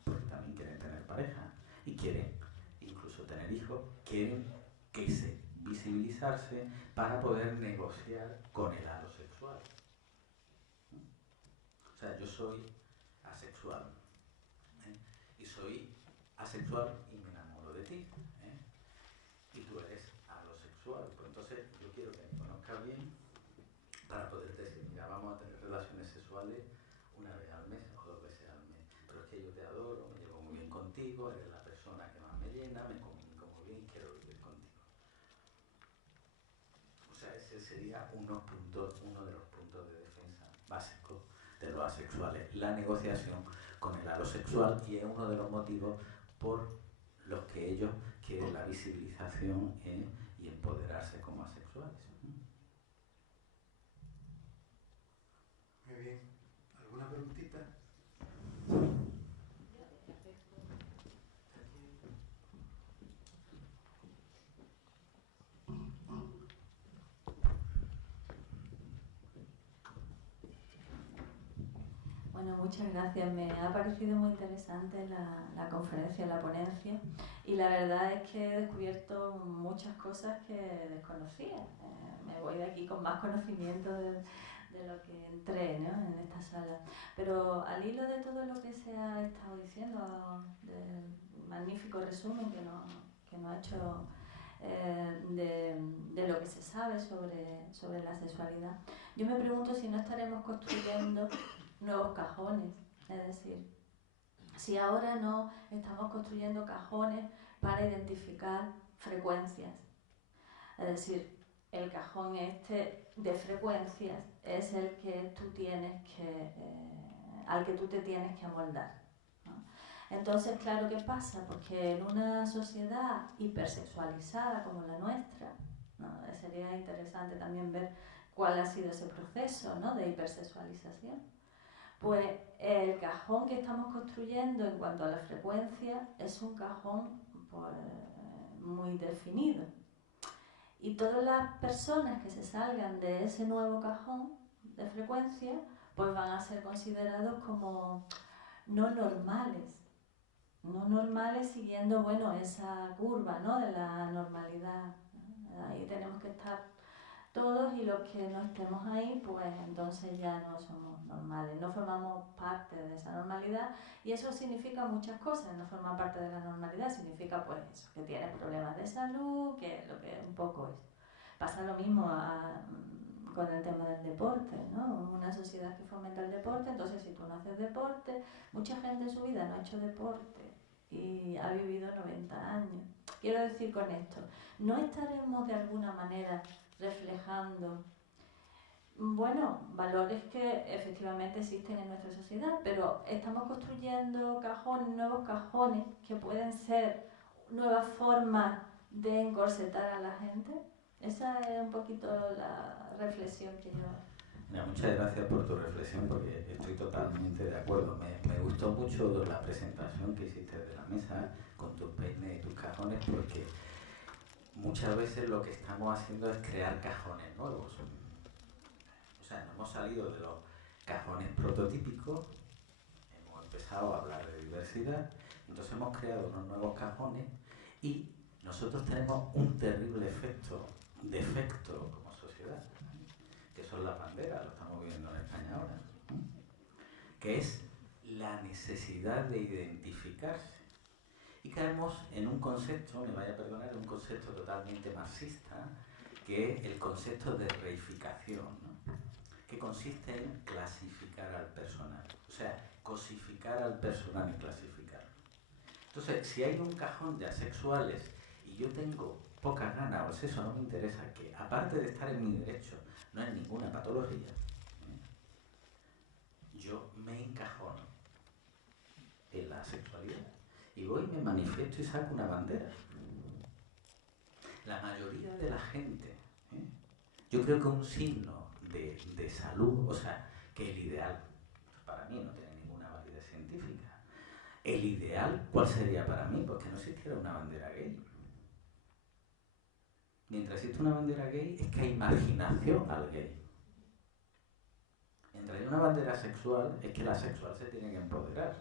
porque también quieren tener pareja y quieren incluso tener hijos, quieren que se visibilizarse para poder negociar con el halo sexual. O sea, yo soy asexual y soy asexual y me enamoro de ti y tú eres alosexual, pues entonces yo quiero que me conozcas bien para poder decir, mira, vamos a tener relaciones sexuales una vez al mes o 2 veces al mes, pero es que yo te adoro, me llevo muy bien contigo, eres la persona que más me llena, me comunico muy bien y quiero vivir contigo. O sea, ese sería uno de los puntos de defensa básicos de los asexuales, la negociación con el alosexual, y es uno de los motivos por los que ellos quieren la visibilización y empoderarse como asexuales. Muy bien. ¿Alguna preguntita? Bueno, muchas gracias. Me ha parecido muy interesante la conferencia, la ponencia, y la verdad es que he descubierto muchas cosas que desconocía. Me voy de aquí con más conocimiento de lo que entré, ¿no?, en esta sala. Pero al hilo de todo lo que se ha estado diciendo, del magnífico resumen que nos ha hecho de lo que se sabe sobre la sexualidad, yo me pregunto si no estaremos construyendo nuevos cajones. Es decir, si ahora no estamos construyendo cajones para identificar frecuencias. Es decir, el cajón este de frecuencias es el que tú tienes que, al que tú te tienes que amoldar, ¿no? Entonces, claro, ¿qué pasa? Porque en una sociedad hipersexualizada como la nuestra, ¿no?, sería interesante también ver cuál ha sido ese proceso, ¿no?, de hipersexualización. Pues el cajón que estamos construyendo en cuanto a la frecuencia es un cajón pues, muy definido. Y todas las personas que se salgan de ese nuevo cajón de frecuencia pues van a ser considerados como no normales. no normales siguiendo, bueno, esa curva, ¿no?, de la normalidad. Ahí tenemos que estar todos, y los que no estemos ahí, pues entonces ya no somos normales, no formamos parte de esa normalidad, y eso significa muchas cosas. No formar parte de la normalidad significa pues eso, que tienes problemas de salud, que es lo que un poco es. Pasa lo mismo con el tema del deporte, ¿no? Una sociedad que fomenta el deporte, entonces si tú no haces deporte, mucha gente en su vida no ha hecho deporte y ha vivido 90 años. Quiero decir con esto, no estaremos de alguna manera reflejando, bueno, valores que efectivamente existen en nuestra sociedad, pero estamos construyendo cajones, nuevos cajones que pueden ser nuevas formas de encorsetar a la gente. Esa es un poquito la reflexión que yo... Mira, muchas gracias por tu reflexión, porque estoy totalmente de acuerdo. Me gustó mucho la presentación que hiciste de la mesa con tus peines y tus cajones, porque muchas veces lo que estamos haciendo es crear cajones nuevos. O sea, no hemos salido de los cajones prototípicos, hemos empezado a hablar de diversidad, entonces hemos creado unos nuevos cajones, y nosotros tenemos un terrible defecto como sociedad, que son las banderas, lo estamos viendo en España ahora, que es la necesidad de identificarse. Y caemos en un concepto, me vaya a perdonar, un concepto totalmente marxista, que es el concepto de reificación, ¿no?, que consiste en clasificar al personal, o sea, cosificar al personal y clasificarlo. Entonces, si hay un cajón de asexuales y yo tengo pocas ganas, o el sexo no me interesa, que aparte de estar en mi derecho, no es ninguna patología, yo me encajono en la sexualidad y voy y me manifiesto y saco una bandera. La mayoría de la gente, yo creo que un signo de salud, o sea, que el ideal, para mí no tiene ninguna validez científica, el ideal, ¿cuál sería para mí? Pues que no existiera una bandera gay. Mientras existe una bandera gay, es que hay marginación al gay. Mientras hay una bandera sexual, es que la sexual se tiene que empoderar.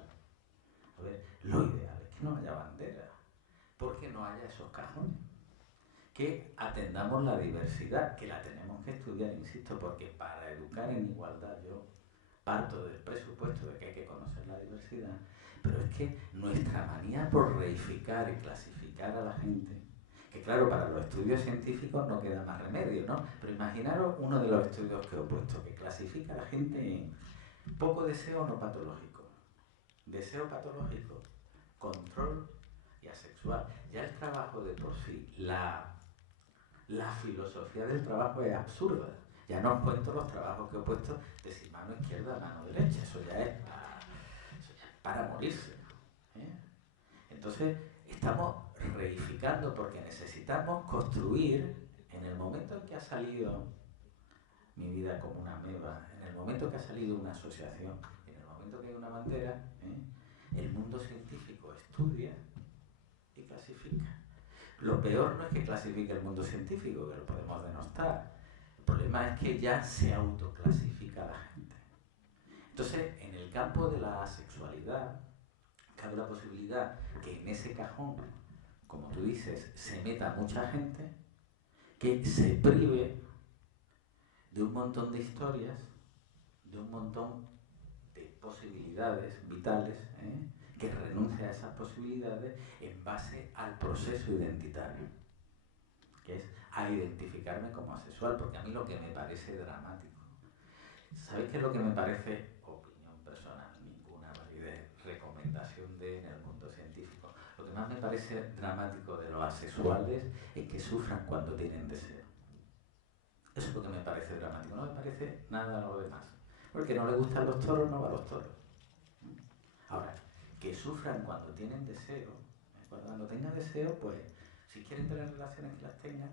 A ver, lo ideal es que no haya bandera, porque no haya esos cajones. Que atendamos la diversidad, que la tenemos que estudiar, insisto, porque para educar en igualdad yo parto del presupuesto de que hay que conocer la diversidad, pero es que nuestra manía por reificar y clasificar a la gente, que claro, para los estudios científicos no queda más remedio, ¿no? Pero imaginaros uno de los estudios que he puesto, que clasifica a la gente en poco deseo no patológico, deseo patológico, control y asexual. Ya el trabajo de por sí, la filosofía del trabajo es absurda. Ya no os cuento los trabajos que he puesto de si mano izquierda, mano derecha. Eso ya es para morirse, ¿eh? Entonces, estamos reificando porque necesitamos construir, en el momento en que ha salido mi vida como una ameba, en el momento que ha salido una asociación, en el momento que hay una bandera, el mundo científico estudia y clasifica. Lo peor no es que clasifique el mundo científico, que lo podemos denostar. El problema es que ya se autoclasifica a la gente. Entonces, en el campo de la sexualidad, cabe la posibilidad que en ese cajón, como tú dices, se meta mucha gente, que se prive de un montón de historias, de un montón de posibilidades vitales, que renuncie a esas posibilidades en base al proceso identitario, que es a identificarme como asexual, porque a mí lo que me parece dramático, ¿sabéis qué es lo que me parece? Opinión personal, ninguna validez, recomendación en el mundo científico. Lo que más me parece dramático de los asexuales es que sufran cuando tienen deseo. Eso es lo que me parece dramático, no me parece nada lo demás. Porque no le gustan los toros, no va a los toros. Ahora, que sufran cuando tienen deseo, cuando tengan deseo, pues si quieren tener relaciones que las tengan,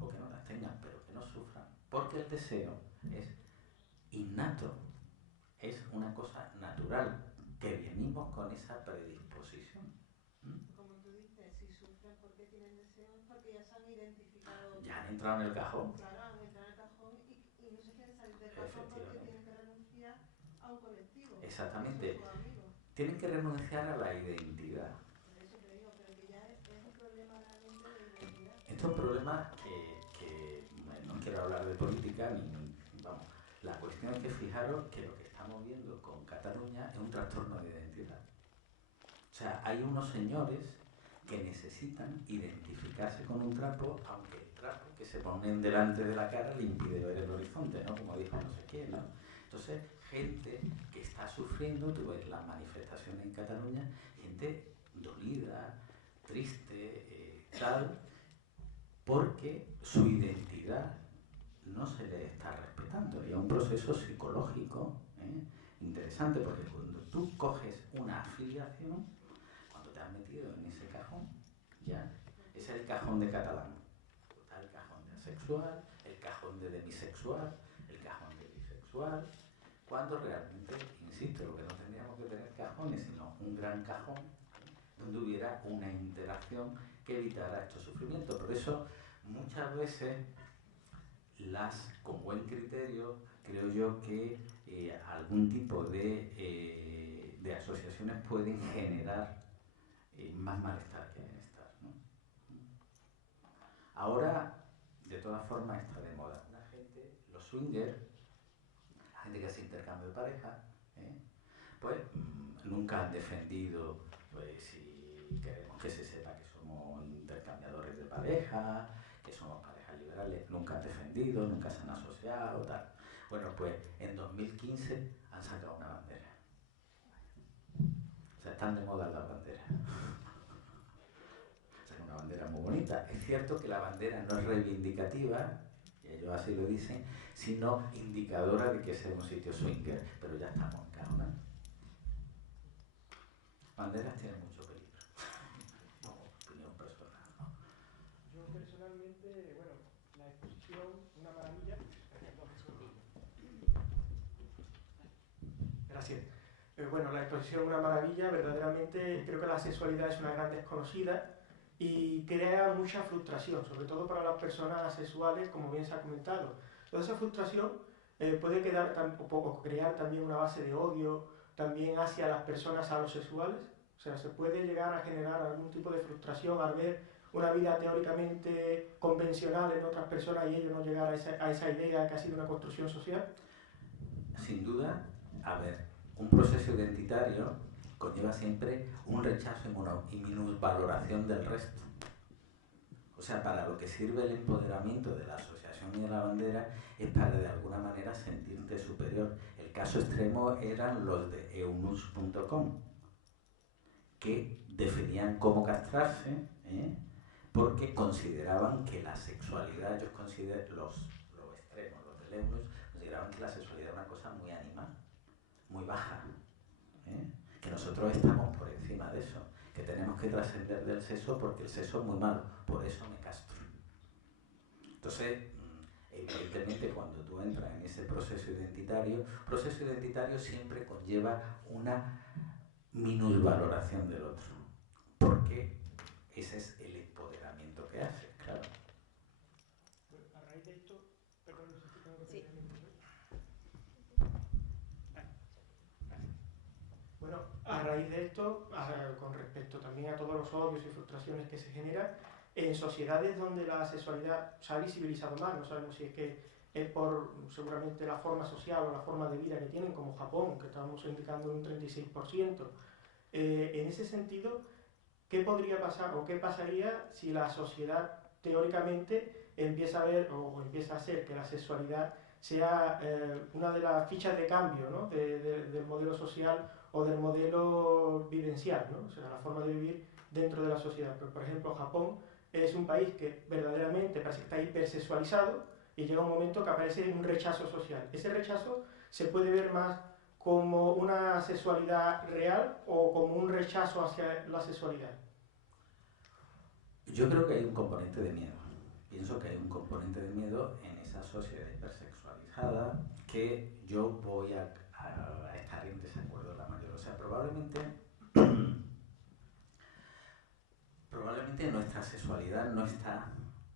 o que no las tengan, pero que no sufran, porque el deseo es innato, es una cosa natural, que venimos con esa predisposición. Como tú dices, si sufren porque tienen deseo, es porque ya se han identificado. Ya han entrado en el cajón. Claro, han entrado en el cajón y no se quieren salir del cajón porque tienen que renunciar a un colectivo. Exactamente. Tienen que renunciar a la identidad. estos problemas no quiero hablar de política, vamos, la cuestión es que fijaros que lo que estamos viendo con Cataluña es un trastorno de identidad. O sea, hay unos señores que necesitan identificarse con un trapo, aunque el trapo que se ponen delante de la cara le impide ver el horizonte, ¿no? Como dijo no sé quién, ¿no? Entonces, gente que está sufriendo, tú ves las manifestaciones en Cataluña, gente dolida, triste, tal, porque su identidad no se le está respetando. Y es un proceso psicológico interesante, porque cuando tú coges una afiliación, cuando te has metido en ese cajón, ya, es el cajón de catalán. Está el cajón de asexual, el cajón de demisexual, el cajón de bisexual, cuando realmente, insisto, lo que no tendríamos que tener cajones, sino un gran cajón donde hubiera una interacción que evitara estos sufrimientos. Por eso, muchas veces, con buen criterio, creo yo que algún tipo de asociaciones pueden generar más malestar que bienestar, ¿no? Ahora, de todas formas, está de moda. La gente, los swingers, la gente que hace intercambio de pareja, pues nunca han defendido, pues si queremos que se sepa que somos intercambiadores de pareja, que somos parejas liberales, nunca han defendido, nunca se han asociado, tal. Bueno, pues en 2015 han sacado una bandera. O sea, están de moda las banderas. Es una bandera muy bonita. Es cierto que la bandera no es reivindicativa, y ellos así lo dicen, sino indicadora de que ese es un sitio swinger, pero ya estamos encajonados. Banderas tienen mucho peligro. No, opinión personal, ¿no? Yo personalmente, bueno, la exposición, una maravilla. Gracias. Bueno, la exposición una maravilla, verdaderamente creo que la sexualidad es una gran desconocida y crea mucha frustración, sobre todo para las personas asexuales, como bien se ha comentado. Toda esa frustración puede crear también una base de odio también hacia las personas alosexuales. O sea, se puede llegar a generar algún tipo de frustración al ver una vida teóricamente convencional en otras personas y ellos no llegar a esa idea que ha sido una construcción social. Sin duda, a ver, un proceso identitario conlleva siempre un rechazo y minusvaloración del resto. O sea, para lo que sirve el empoderamiento de la asociación y de la bandera es para de alguna manera sentirte superior. El caso extremo eran los de eunus.com, que definían cómo castrarse, porque consideraban que la sexualidad, los extremos, los del EUNUS, consideraban que la sexualidad era una cosa muy animal, muy baja, que nosotros estamos por encima de eso, que tenemos que trascender del sexo porque el sexo es muy malo, por eso me castro. Entonces, evidentemente cuando tú entras en ese proceso identitario siempre conlleva una minusvaloración del otro, porque ese es el empoderamiento que hace, claro. Bueno, a raíz de esto, perdón, no sé si tengo que Sí. Bueno, a raíz de esto, con respecto también a todos los odios y frustraciones que se generan, en sociedades donde la sexualidad se ha visibilizado más, no sabemos si es que es por seguramente la forma social o la forma de vida que tienen, como Japón, que estamos indicando un 36%. En ese sentido, ¿qué podría pasar o qué pasaría si la sociedad teóricamente empieza a ver o empieza a hacer que la sexualidad sea una de las fichas de cambio, ¿no? del modelo social o del modelo vivencial, ¿no? O sea, la forma de vivir dentro de la sociedad? Pero, por ejemplo, Japón es un país que verdaderamente parece que está hipersexualizado y llega un momento que aparece un rechazo social. Ese rechazo se puede ver más como una sexualidad real o como un rechazo hacia la sexualidad. Yo creo que hay un componente de miedo. Pienso que hay un componente de miedo en esa sociedad hipersexualizada que yo voy a estar en desacuerdo la mayoría. O sea, probablemente nuestra sexualidad no está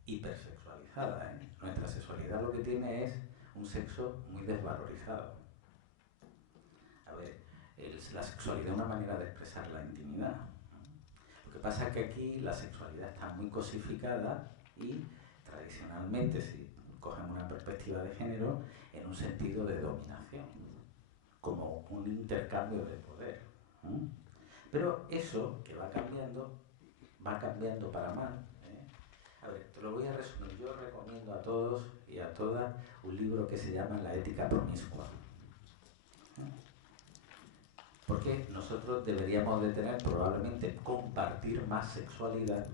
hipersexualizada, Nuestra sexualidad lo que tiene es un sexo muy desvalorizado. A ver, la sexualidad es una manera de expresar la intimidad. Lo que pasa es que aquí la sexualidad está muy cosificada y tradicionalmente, si cogemos una perspectiva de género, en un sentido de dominación, como un intercambio de poder. Pero eso que va cambiando para mal. A ver, te lo voy a resumir. Yo recomiendo a todos y a todas un libro que se llama La ética promiscua. Porque nosotros deberíamos de tener probablemente compartir más sexualidad,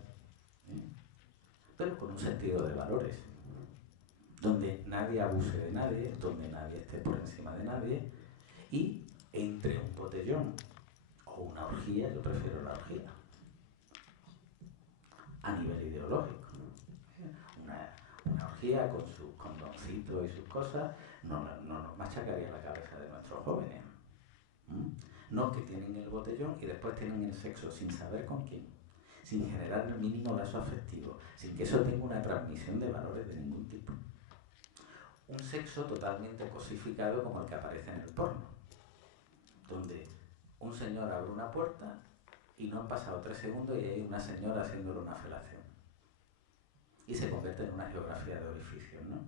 pero con un sentido de valores, donde nadie abuse de nadie, donde nadie esté por encima de nadie, y entre un botellón o una orgía, yo prefiero la orgía, a nivel ideológico. Una orgía con sus condoncitos y sus cosas no nos machacaría la cabeza de nuestros jóvenes. No, que tienen el botellón y después tienen el sexo sin saber con quién, sin generar el mínimo lazo afectivo, sin que eso tenga una transmisión de valores de ningún tipo. Un sexo totalmente cosificado como el que aparece en el porno, donde un señor abre una puerta y no han pasado 3 segundos y hay una señora haciéndole una felación. Y se convierte en una geografía de orificios, ¿no?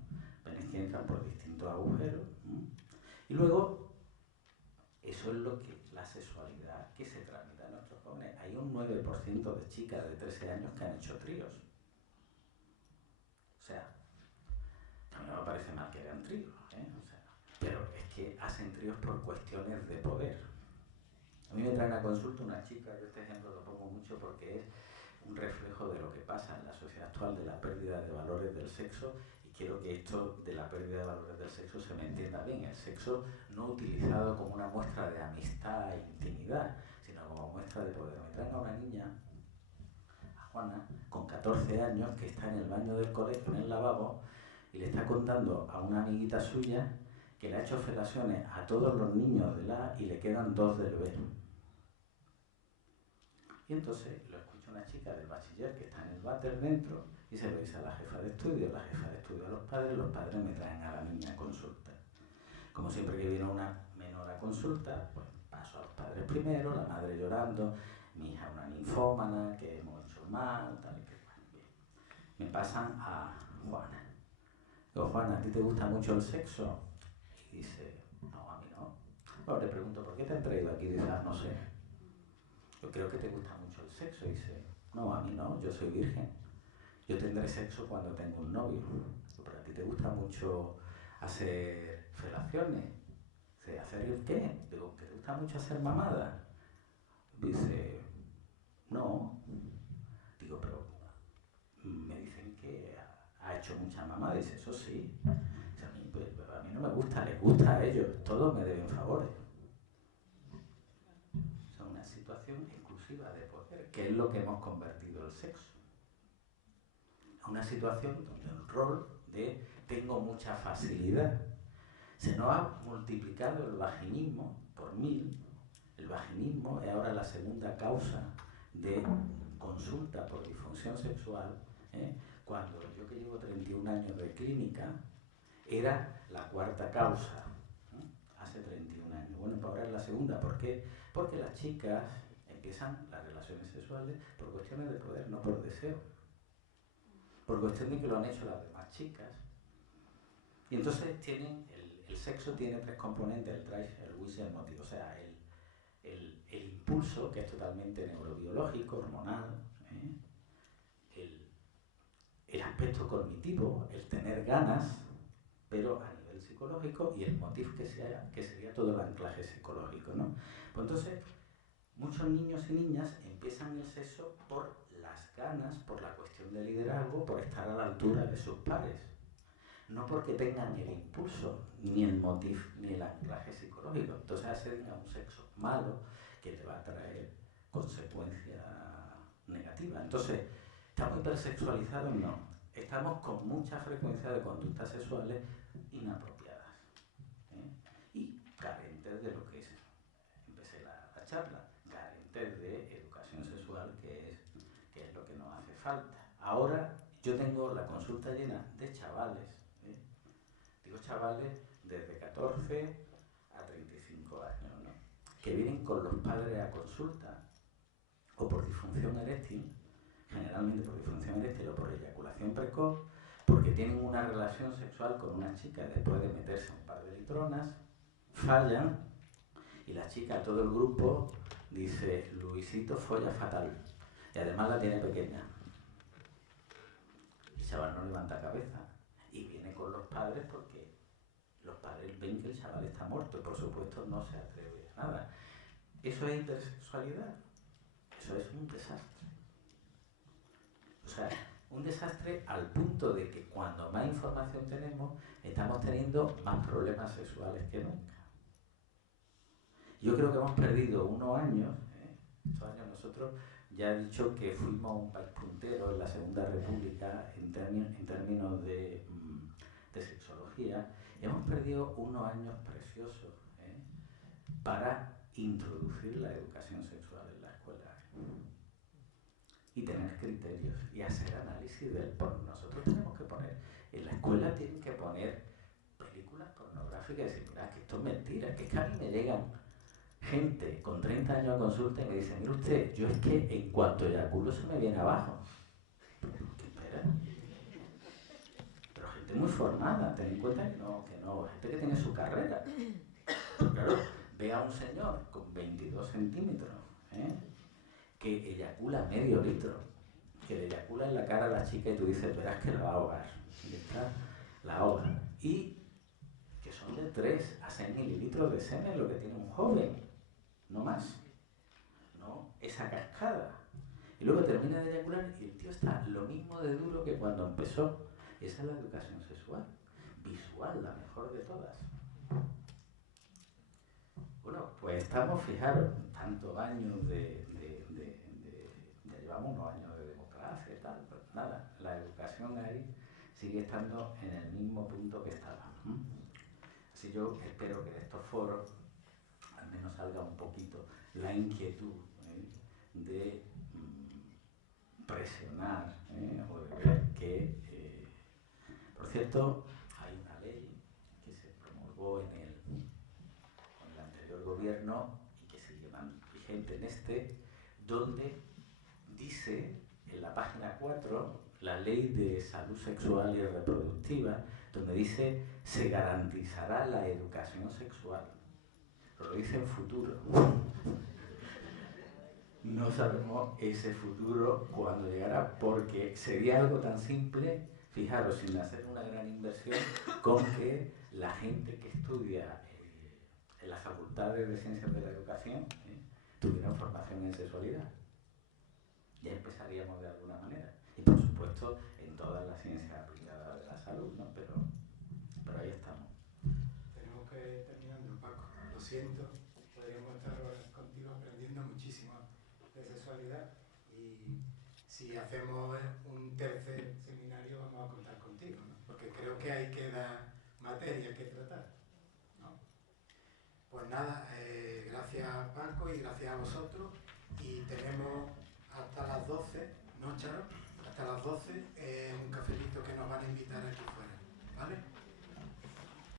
Venéis que entran por distintos agujeros. Y luego, eso es lo que la sexualidad que se transmite a nuestros jóvenes. Hay un 9% de chicas de 13 años que han hecho tríos. O sea, a mí no me parece mal que hagan tríos, o sea, pero es que hacen tríos por cuestiones de poder. A mí me traen a consulta una chica, yo este ejemplo lo pongo mucho porque es un reflejo de lo que pasa en la sociedad actual, de la pérdida de valores del sexo, y quiero que esto de la pérdida de valores del sexo se me entienda bien. El sexo no utilizado como una muestra de amistad e intimidad, sino como muestra de poder. Me traen a una niña, a Juana, con 14 años, que está en el baño del colegio, en el lavabo, y le está contando a una amiguita suya que le ha hecho felaciones a todos los niños de la y le quedan 2 del B. Y entonces lo escucha una chica del bachiller que está en el váter dentro y se lo dice a la jefa de estudio a los padres me traen a la niña a consulta. Como siempre que viene una menor a consulta, pues paso a los padres primero, la madre llorando, mi hija una ninfómana, que hemos hecho mal, tal y que bueno, bien. Me pasan a Juana. Digo, Juana, ¿a ti te gusta mucho el sexo? Y dice, no, a mí no. Bueno, le pregunto, ¿por qué te han traído aquí? Dice, no sé. Yo creo que te gusta mucho el sexo. Y dice, no, a mí no, yo soy virgen. Yo tendré sexo cuando tengo un novio. Pero a ti te gusta mucho hacer felaciones. Dice, ¿hacer el qué? Digo, ¿que te gusta mucho hacer mamada? Dice, no. Digo, pero me dicen que ha hecho mucha mamada. Dice, eso sí. Dice, a mí no me gusta, les gusta a ellos. Todos me deben favores. Es una situación exclusiva de poder, que es lo que hemos convertido el sexo. Una situación donde el rol de tengo mucha facilidad. Se nos ha multiplicado el vaginismo por 1000. El vaginismo es ahora la segunda causa de consulta por disfunción sexual, cuando yo, que llevo 31 años de clínica, era la 4ª causa, hace 31 años. Bueno, pues ahora es la segunda. ¿Por qué? Porque las chicas empiezan las relaciones sexuales por cuestiones de poder, no por deseo. Por cuestión de que lo han hecho las demás chicas. Y entonces el sexo tiene 3 componentes, el drive, el wish y el motivo. O sea, el impulso, que es totalmente neurobiológico, hormonal, el aspecto cognitivo, el tener ganas, pero a nivel psicológico, y el motivo que sería todo el anclaje psicológico, ¿no? Pues entonces, muchos niños y niñas empiezan el sexo por las ganas, por la cuestión de liderazgo, por estar a la altura de sus pares. No porque tengan el impulso, ni el motivo, ni el anclaje psicológico. Entonces acceden a un sexo malo que le va a traer consecuencias negativas. Entonces, ¿estamos hipersexualizados? No. Estamos con mucha frecuencia de conductas sexuales inapropiadas, y carentes de lo que es, empecé la charla, carentes de educación sexual, que es lo que nos hace falta. Ahora yo tengo la consulta llena de chavales, digo chavales desde 14 a 35 años, ¿no? Que vienen con los padres a consulta, o por disfunción eréctil, generalmente por disfunción eréctil o por eyaculación precoz, porque tienen una relación sexual con una chica después de meterse un par de litronas, fallan y la chica, todo el grupo, dice: Luisito folla fatal y además la tiene pequeña. El chaval no levanta cabeza y viene con los padres porque los padres ven que el chaval está muerto y por supuesto no se atreve a nada. ¿Eso es intersexualidad? Eso es un desastre. O sea, un desastre al punto de que cuando más información tenemos, estamos teniendo más problemas sexuales que nunca. Yo creo que hemos perdido unos años, estos años nosotros ya he dicho que fuimos un país puntero en la Segunda República en términos de sexología. Hemos perdido unos años preciosos para introducir la educación sexual en la escuela y tener criterios y hacer análisis del porno. Nosotros tenemos que poner, en la escuela tienen que poner películas pornográficas y decir: mira, que esto es mentira, que es que a mí me llegan gente con 30 años a consulta y me dicen: mire usted, yo es que en cuanto eyaculo se me viene abajo. ¿Qué espera? Pero gente muy formada, ten en cuenta que no, gente que tiene su carrera. Pero claro, ve a un señor con 22 centímetros, que eyacula medio litro, que le eyacula en la cara a la chica y tú dices: verás que la va a ahogar. Y está, la ahoga. Y que son de 3 a 6 mililitros de semen lo que tiene un joven, no más. No, esa cascada. Y luego termina de eyacular y el tío está lo mismo de duro que cuando empezó. Esa es la educación sexual, visual, la mejor de todas. Bueno, pues estamos, fijaros, tantos años ya llevamos unos años de democracia y tal, pero nada, la educación ahí sigue estando en el mismo punto que estaba. Así yo espero que de estos foros al menos salga un poquito la inquietud de presionar o de ver que, por cierto, hay una ley que se promulgó en el anterior gobierno y que sigue vigente en este, donde dice en la página 4, la ley de salud sexual y reproductiva, donde dice: se garantizará la educación sexual. Pero lo dice en futuro. No sabemos ese futuro cuándo llegará, porque sería algo tan simple, fijaros, sin hacer una gran inversión, con que la gente que estudia en las facultades de Ciencias de la Educación tuviera formación en sexualidad. Ya empezaríamos de alguna manera. Y por supuesto en todas las ciencias aplicadas de la salud, ¿no? Pero ahí estamos. Tenemos que ir terminando, Paco. Lo siento, podríamos estar horas contigo aprendiendo muchísimo de sexualidad, y si hacemos un tercer seminario vamos a contar contigo, ¿no? Porque creo que ahí queda materia que tratar, ¿no? Pues nada, gracias Paco y gracias a vosotros, y tenemos hasta las 12, ¿no, Charo? Hasta las 12 un cafelito que nos van a invitar aquí fuera, ¿vale?